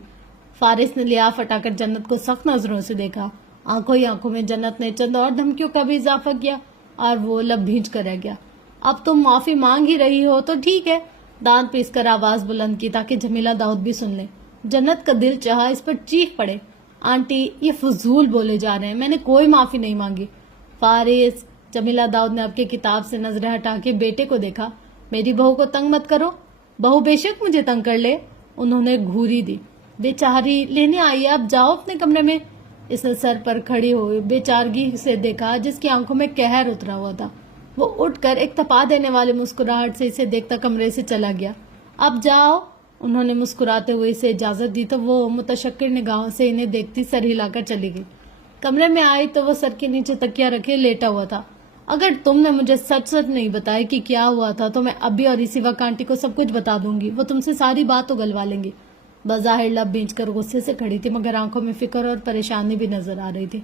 फारिस ने लिया फटाकर जन्नत को सख्त नजरों से देखा। आंखों ही आंखों में जन्नत ने चंद और धमकियों का भी इजाफा किया और वो लब भींच कर रह गया। अब तुम माफी मांग ही रही हो तो ठीक है, दांत पीस कर आवाज बुलंद की ताकि जमीला दाऊद भी सुन ले। जन्नत का दिल चाहा इस पर चीख पड़े। आंटी ये फजूल बोले जा रहे हैं, मैंने कोई माफी नहीं मांगी। फारिस, जमीला दाऊद ने आपके किताब से नजरें हटा के बेटे को देखा। मेरी बहू को तंग मत करो, बहू बेशक मुझे तंग कर ले। उन्होंने घूरी दी। बेचारी लेने आई है, अब जाओ अपने कमरे में। इसने सर पर खड़ी हुई बेचारगी से देखा जिसकी आंखों में कहर उतरा हुआ था। वो उठकर एक तपा देने वाली मुस्कुराहट से इसे देखता कमरे से चला गया। अब जाओ, उन्होंने मुस्कुराते हुए इसे इजाजत दी तो वो मुतशक्किर निगाहों से इन्हें देखती सर हिलाकर चली गई। कमरे में आई तो वो सर के नीचे तकिया रखे लेटा हुआ था। अगर तुमने मुझे सच सच नहीं बताया कि क्या हुआ था तो मैं अभी और इसी वक्त आंटी को सब कुछ बता दूंगी, वो तुमसे सारी बात उगलवा लेंगी। बज़ाहिर लब भींचकर गुस्से से खड़ी थी मगर आंखों में फिक्र और परेशानी भी नजर आ रही थी।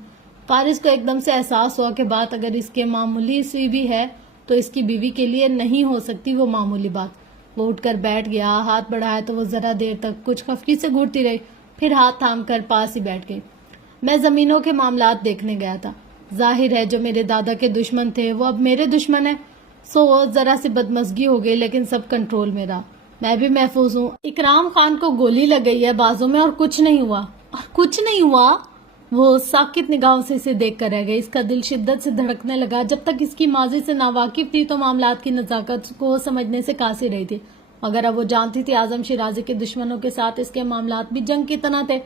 फारिस को एकदम से एहसास हुआ कि बात अगर इसके मामूली सी भी है तो इसकी बीवी के लिए नहीं हो सकती वो मामूली बात। वो उठकर बैठ गया, हाथ बढ़ाया तो वो जरा देर तक कुछ खफकी से घूरती रही, फिर हाथ थाम कर पास ही बैठ गई। मैं जमीनों के मामलात देखने गया था। जाहिर है जो मेरे दादा के दुश्मन थे वो अब मेरे दुश्मन है। सो जरा सी बदमजगी हो गई लेकिन सब कंट्रोल में रहा। मैं भी महफूज हूँ। इकराम खान को गोली लग गई है बाजू में और कुछ नहीं हुआ। और कुछ नहीं हुआ? वो साकित निगाहों से इसे देख कर रह गई। इसका दिल शिद्दत से धड़कने लगा। जब तक इसकी माजी से नावाकिफ थी तो मामलात की नजाकत को समझने से कासी रही थी, मगर अब वो जानती थी आजम शिराजी के दुश्मनों के साथ इसके मामलात भी जंग की तरह थे।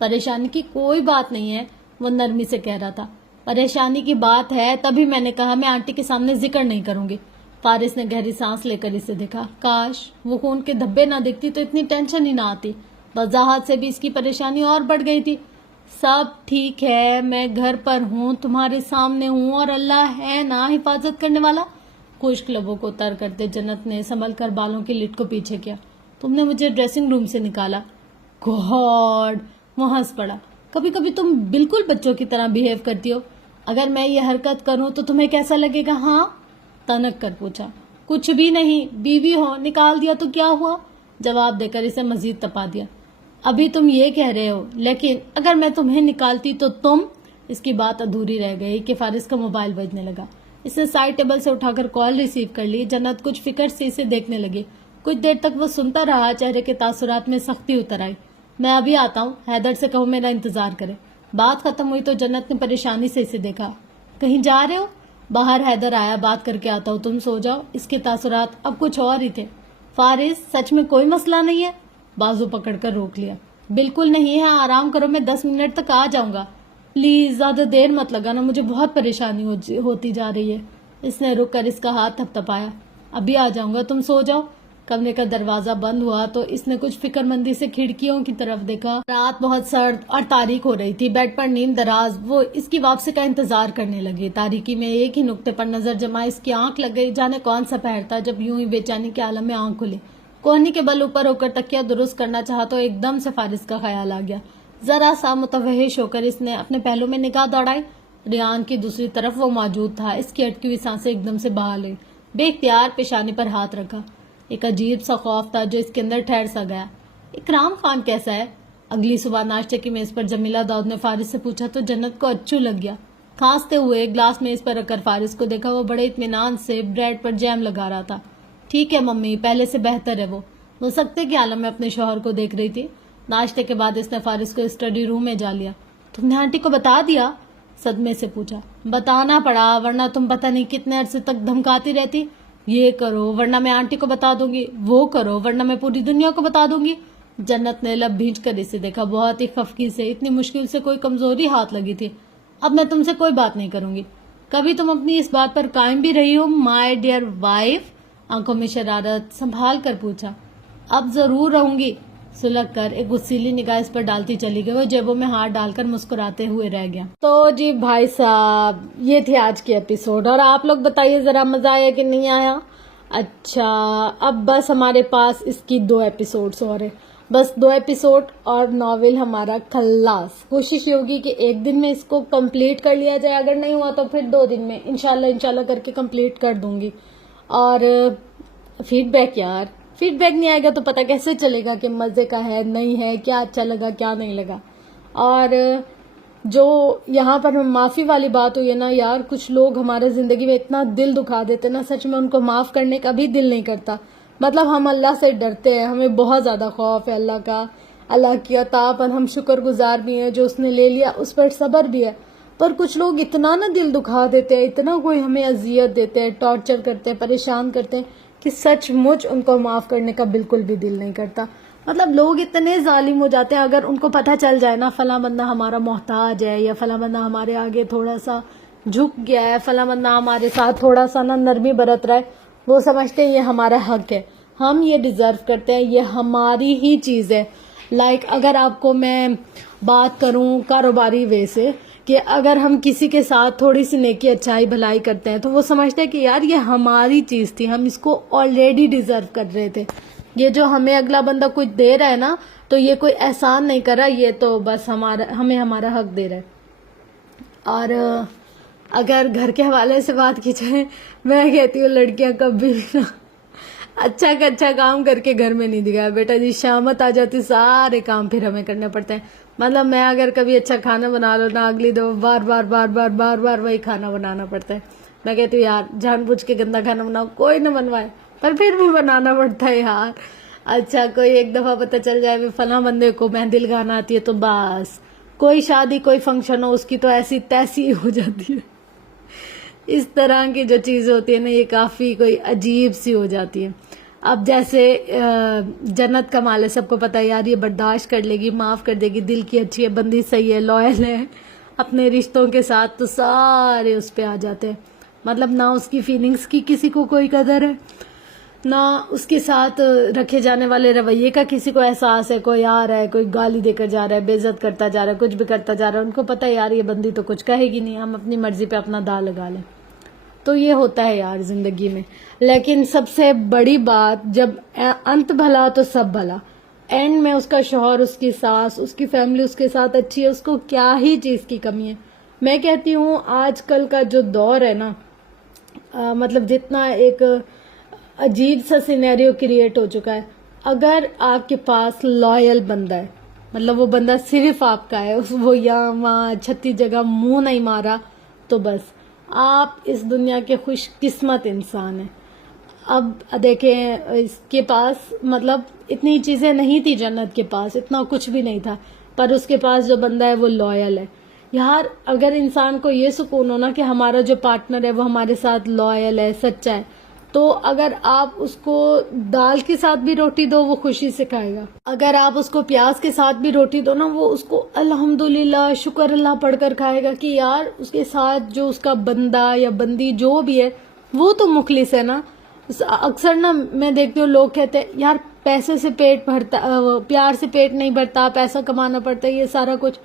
परेशानी की कोई बात नहीं है, वो नरमी से कह रहा था। परेशानी की बात है तभी मैंने कहा मैं आंटी के सामने जिक्र नहीं करूंगी। फारिस ने गहरी सांस लेकर इसे देखा। काश वो खून के धब्बे ना दिखती तो इतनी टेंशन ही ना आती। वजाहत से भी इसकी परेशानी और बढ़ गई थी। सब ठीक है, मैं घर पर हूँ, तुम्हारे सामने हूँ और अल्लाह है ना हिफाजत करने वाला। खुश्क लबों को तर करते जन्नत ने संभल कर बालों की लिट को पीछे किया। तुमने मुझे ड्रेसिंग रूम से निकाला। गॉड, वो हंस पड़ा। कभी कभी तुम बिल्कुल बच्चों की तरह बिहेव करती हो। अगर मैं ये हरकत करूं तो तुम्हें कैसा लगेगा? हाँ, तनक कर पूछा। कुछ भी नहीं, बीवी हो, निकाल दिया तो क्या हुआ? जवाब देकर इसे मजीद तपा दिया। अभी तुम ये कह रहे हो, लेकिन अगर मैं तुम्हें निकालती तो तुम? इसकी बात अधूरी रह गई कि फारिस का मोबाइल बजने लगा। इसने साइड टेबल से उठाकर कॉल रिसीव कर ली। जन्नत कुछ फिक्र से इसे देखने लगी। कुछ देर तक वो सुनता रहा। चेहरे के तासुरात में सख्ती उतर आई। मैं अभी आता हूँ, हैदर से कहो मेरा इंतजार करे। बात खत्म हुई तो जन्नत ने परेशानी से इसे देखा। कहीं जा रहे हो? बाहर हैदर आया, बात करके आता हूँ, तुम सो जाओ। इसके तासुरात अब कुछ और ही थे। फारिस, सच में कोई मसला नहीं है? बाजू पकड़कर रोक लिया। बिल्कुल नहीं है, आराम करो, मैं 10 मिनट तक आ जाऊंगा। प्लीज ज्यादा देर मत लगाना, मुझे बहुत परेशानी होती जा रही है। इसने रुक कर इसका हाथ थपथपाया। अभी आ जाऊंगा, तुम सो जाओ। कमरे का दरवाजा बंद हुआ तो इसने कुछ फिक्रमंदी से खिड़कियों की तरफ देखा। रात बहुत सर्द और तारीख हो रही थी। बेड पर नींद दराज वो इसकी वापसी का इंतजार करने लगी। तारीकी में एक ही नुक्ते पर नजर जमाए इसकी आंख लग गई। जाने कौन सा पहर था जब यूं ही बेचैनी के आलम में आंख खुली। कोहनी के बल ऊपर होकर तकिया दुरुस्त करना चाहा तो एकदम से फारिस का ख्याल आ गया। जरा सा मुतवहिश होकर इसने अपने पहलू में निगाह दौड़ाई। रियान की दूसरी तरफ वो मौजूद था। इसकी अटकी हुई सांसें एकदम से बहाल हुई। बेख्तियार पेशानी पर हाथ रखा। एक अजीब सा खौफ था जो इसके अंदर ठहर सा गया। इकराम खान कैसा है? अगली सुबह नाश्ते की मेज पर जमीला दाऊद ने फारिस से पूछा तो जन्नत को अच्छू लग गया। खांसते हुए ग्लास मेज पर रखकर फारिस को देखा। वो बड़े इत्मीनान से ब्रेड पर जैम लगा रहा था। ठीक है मम्मी, पहले से बेहतर है। वो सख्ते के आलम में अपने शौहर को देख रही थी। नाश्ते के बाद इसने फारिस को स्टडी रूम में जा लिया। तुमने आंटी को बता दिया? सदमे से पूछा। बताना पड़ा, वरना तुम पता नहीं कितने अरसे तक धमकाती रहती। ये करो वरना मैं आंटी को बता दूंगी, वो करो वरना मैं पूरी दुनिया को बता दूंगी। जन्नत ने लब भींच कर इसे देखा। बहुत ही खफकी से, इतनी मुश्किल से कोई कमजोरी हाथ लगी थी। अब मैं तुमसे कोई बात नहीं करूंगी। कभी तुम अपनी इस बात पर कायम भी रही हो माय डियर वाइफ? आंखों में शरारत संभाल कर पूछा। अब जरूर रहूंगी, सुलग कर एक गुस्सीली निगाह इस पर डालती चली गई। वो जेबों में हाथ डालकर मुस्कुराते हुए रह गया। तो जी भाई साहब, ये थी आज की एपिसोड और आप लोग बताइए जरा मजा आया कि नहीं आया? अच्छा, अब बस हमारे पास इसकी 2 एपिसोड्स और है। बस 2 एपिसोड और नॉवेल हमारा खल्लास। कोशिश ये होगी कि एक दिन में इसको कंप्लीट कर लिया जाए। अगर नहीं हुआ तो फिर 2 दिन में इंशाल्लाह करके कंप्लीट कर दूंगी। और फीडबैक यार فیڈ بیک نہیں آئے گا تو پتہ کیسے چلے گا کہ مزے کا ہے نہیں ہے, کیا اچھا لگا کیا نہیں لگا. اور جو یہاں پر معافی والی بات ہوئی ہے نا یار, کچھ لوگ ہمارے زندگی میں اتنا دل دکھا دیتے نا, سچ میں ان کو معاف کرنے کا بھی دل نہیں کرتا. مطلب ہم اللہ سے ڈرتے ہیں, ہمیں بہت زیادہ خوف ہے اللہ کا, اللہ کی عطا پر ہم شکر گزار بھی ہیں, جو اس نے لے لیا اس پر صبر بھی ہے. پر کچھ لوگ اتنا نا دل دکھا دیتے ہیں, اتنا کوئی ہمیں اذیت دیتے ہیں, ٹارچر کرتے ہیں, پریشان کرتے ہیں کہ سچ مچ ان کو معاف کرنے کا بالکل بھی دل نہیں کرتا. مطلب لوگ اتنے ظالم ہو جاتے ہیں, اگر ان کو پتہ چل جائے نا فلاں بندہ ہمارا محتاج ہے, یا فلاں بندہ ہمارے آگے تھوڑا سا جھک گیا ہے, فلاں بندہ ہمارے ساتھ تھوڑا سا نا نرمی برت رہا ہے, وہ سمجھتے ہیں یہ ہمارا حق ہے, ہم یہ ڈیزرو کرتے ہیں, یہ ہماری ہی چیز ہے. لائک اگر آپ کو میں بات کروں کاروباری وے سے, کہ اگر ہم کسی کے ساتھ تھوڑی سی نیکی اچھائی بھلائی کرتے ہیں تو وہ سمجھتے ہیں کہ یار یہ ہماری چیز تھی, ہم اس کو آلریڈی ڈیزرو کر رہے تھے, یہ جو ہمیں اگلا بندہ کچھ دے رہا ہے نا تو یہ کوئی احسان نہیں کر رہا, یہ تو بس ہمیں ہمارا حق دے رہا ہے. اور اگر گھر کے حوالے سے بات کی جائے, میں کہتی ہوں لڑکیاں کبھی بھی نا اچھا کا اچھا کام کر کے گھر میں نہیں دکھایا بیٹا جی, شامت آ جاتی سارے کام پھر ہمیں کرنے پڑتے ہیں. مطلب میں اگر کبھی اچھا کھانا بنا لو نا, اگلی دفعہ بار بار بار بار بار بار وہی کھانا بنانا پڑتا ہے. میں کہتی ہوں یار جان بوجھ کے گندا کھانا بناؤ, کوئی نہ بنوائے پر پھر بھی بنانا پڑتا ہے یار. اچھا کوئی ایک دفعہ پتہ چل جائے فلاں بندے کو مہندی لگانا آتی ہے تو بس کوئی شادی کوئی فنکشن ہو اس کی تو ایسی تیسی ہو جاتی ہے. اس طرح کی جو چیزیں ہوتی ہیں نا یہ کافی کوئی عجیب سی ہو جاتی ہے. اب جیسے جنت کا مال ہے, سب کو پتہ ہے یار یہ برداشت کر لے گی, معاف کر دے گی, دل کی اچھی ہے, بندی صحیح ہے, لائل ہے اپنے رشتوں کے ساتھ, تو سارے اس پہ آ جاتے ہیں. مطلب نہ اس کی فیلنگز کی کسی کو کوئی قدر ہے, نہ اس کے ساتھ رکھے جانے والے رویے کا کسی کو احساس ہے. کوئی آ رہا ہے, کوئی گالی دے کر جا رہا ہے, بے عزت کرتا جا رہا ہے, کچھ بھی کرتا جا رہا ہے, ان کو پتہ ہے یار یہ بندی تو کچھ کہے گی نہیں, ہم اپنی مرضی پہ اپنا داؤ لگا لیں. تو یہ ہوتا ہے یار زندگی میں. لیکن سب سے بڑی بات, جب انت بھلا تو سب بھلا, اینڈ میں اس کا شوہر, اس کی ساس, اس کی فیملی اس کے ساتھ اچھی ہے, اس کو کیا ہی چیز کی کمی ہے. میں کہتی ہوں آج کل کا جو دور ہے نا, مطلب جتنا ایک عجیب سا سینیریو کریٹ ہو چکا ہے, اگر آپ کے پاس لائل بندہ ہے, مطلب وہ بندہ صرف آپ کا ہے, وہ یہاں وہاں 36 جگہ منہ نہیں مارا, تو بس آپ اس دنیا کے خوش قسمت انسان ہیں. اب دیکھیں اس کے پاس مطلب اتنی چیزیں نہیں تھی, جنت کے پاس اتنا کچھ بھی نہیں تھا, پر اس کے پاس جو بندہ ہے وہ لائل ہے. یار اگر انسان کو یہ سکون ہونا کہ ہمارا جو پارٹنر ہے وہ ہمارے ساتھ لائل ہے, سچا ہے, تو اگر آپ اس کو دال کے ساتھ بھی روٹی دو وہ خوشی سے کھائے گا. اگر آپ اس کو پیاز کے ساتھ بھی روٹی دو نا, وہ اس کو الحمدللہ شکر اللہ پڑھ کر کھائے گا کہ یار اس کے ساتھ جو اس کا بندہ یا بندی جو بھی ہے وہ تو مخلص ہے نا. اکثر نا میں دیکھتی ہوں لوگ کہتے ہیں یار پیسے سے پیٹ بھرتا, پیار سے پیٹ نہیں بھرتا, پیسہ کمانا پڑتا ہے, یہ سارا کچھ.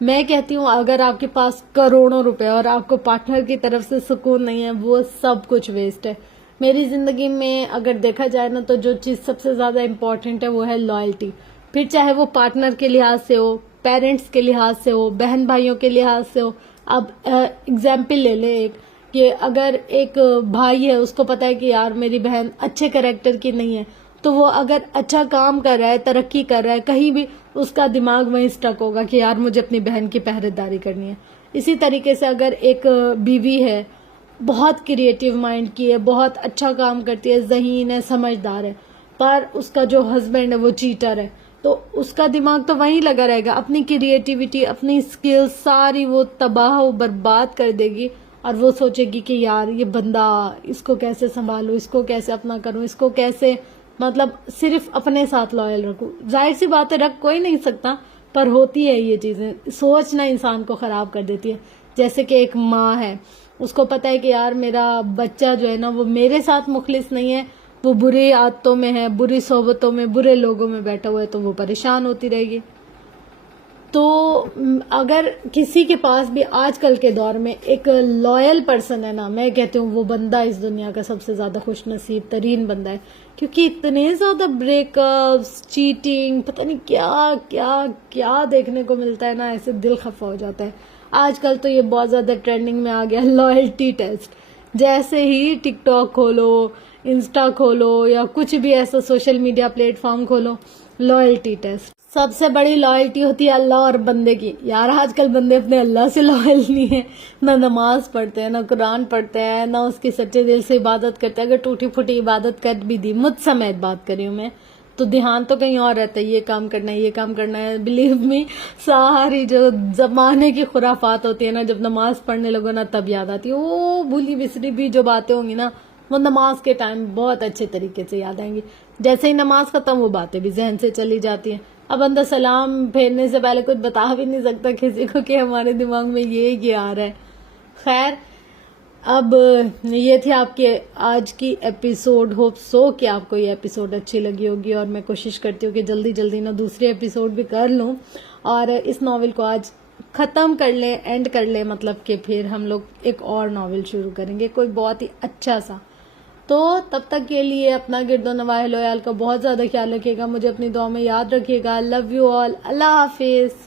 میں کہتی ہوں اگر آپ کے پاس کروڑوں روپے اور آپ کو پارٹنر کی طرف سے سکون نہیں ہے, وہ سب کچھ ویسٹ ہے. میری زندگی میں اگر دیکھا جائے نا تو جو چیز سب سے زیادہ امپورٹنٹ ہے وہ ہے لائلٹی. پھر چاہے وہ پارٹنر کے لحاظ سے ہو, پیرنٹس کے لحاظ سے ہو, بہن بھائیوں کے لحاظ سے ہو. اب اگزامپل لے لیں ایک, کہ اگر ایک بھائی ہے, اس کو پتا ہے کہ یار میری بہن اچھے کریکٹر کی نہیں ہے, تو وہ اگر اچھا کام کر رہا ہے, ترقی کر رہا ہے, کہیں بھی اس کا دماغ وہیں سٹک ہوگا کہ یار مجھے اپنی بہن کی پہرے داری کرنی ہے. اسی طریقے سے اگر ایک بیوی ہے, بہت کریٹیو مائنڈ کی ہے, بہت اچھا کام کرتی ہے, ذہین ہے, سمجھدار ہے, پر اس کا جو ہسبینڈ ہے وہ چیٹر ہے, تو اس کا دماغ تو وہیں لگا رہے گا, اپنی کریٹیوٹی, اپنی سکلز ساری وہ تباہ و برباد کر دے گی, اور وہ سوچے گی کہ یار یہ بندہ, اس کو کیسے سنبھالوں, اس کو کیسے اپنا کروں, اس کو کیسے مطلب صرف اپنے ساتھ لائل رکھوں. ظاہر سی بات ہے رکھ کوئی نہیں سکتا, پر ہوتی ہے یہ چیزیں, سوچنا انسان کو خراب کر دیتی ہے. جیسے کہ ایک ماں ہے, اس کو پتا ہے کہ یار میرا بچہ جو ہے نا وہ میرے ساتھ مخلص نہیں ہے, وہ بری عادتوں میں ہے, بری صحبتوں میں, برے لوگوں میں بیٹھا ہوا ہے, تو وہ پریشان ہوتی رہے گی. تو اگر کسی کے پاس بھی آج کل کے دور میں ایک لائل پرسن ہے نا, میں کہتی ہوں وہ بندہ اس دنیا کا سب سے زیادہ خوش نصیب ترین بندہ ہے. کیونکہ اتنے زیادہ بریک اپس, چیٹنگ, پتہ نہیں کیا کیا کیا دیکھنے کو ملتا ہے نا, ایسے دل خفا ہو جاتا ہے. آج کل تو یہ بہت زیادہ ٹرینڈنگ میں آ گیا لائلٹی ٹیسٹ, جیسے ہی ٹک ٹاک کھولو، انسٹا کھولو یا کچھ بھی ایسا سوشل میڈیا پلیٹ فارم کھولو، لائلٹی ٹیسٹ. سب سے بڑی لائلٹی ہوتی ہے اللہ اور بندے کی. یار آج کل بندے اپنے اللہ سے لائل نہیں ہیں، نہ نماز پڑھتے ہیں، نہ قرآن پڑھتے ہیں، نہ اس کی سچے دل سے عبادت کرتے ہیں. اگر ٹوٹی پھوٹی عبادت کر بھی دی، مجھ سمیت بات کر رہی ہوں میں، تو دھیان تو کہیں اور رہتا ہے، یہ کام کرنا ہے، یہ کام کرنا ہے. بلیو می، ساری جو زمانے کی خرافات ہوتی ہے نا، جب نماز پڑھنے لگو نا تب یاد آتی ہے. وہ بھولی بسری بھی جو باتیں ہوں گی نا، وہ نماز کے ٹائم بہت اچھے طریقے سے یاد آئیں گی. جیسے ہی نماز ختم، وہ باتیں بھی ذہن سے چلی جاتی ہیں. اب بندہ سلام پھیرنے سے پہلے کچھ بتا بھی نہیں سکتا کسی کو کہ ہمارے دماغ میں یہ آ رہا ہے. خیر، اب یہ تھی آپ کے آج کی ایپیسوڈ. ہوپ سو کہ آپ کو یہ ایپیسوڈ اچھی لگی ہوگی، اور میں کوشش کرتی ہوں کہ جلدی جلدی نا دوسری ایپیسوڈ بھی کر لوں اور اس ناول کو آج ختم کر لیں، اینڈ کر لیں. مطلب کہ پھر ہم لوگ ایک اور ناول شروع کریں گے، کوئی بہت ہی اچھا سا. تو تب تک کے لیے اپنا گرد و نواح لویال کا بہت زیادہ خیال رکھیے گا، مجھے اپنی دعا میں یاد رکھیے گا. لو یو آل، اللہ حافظ.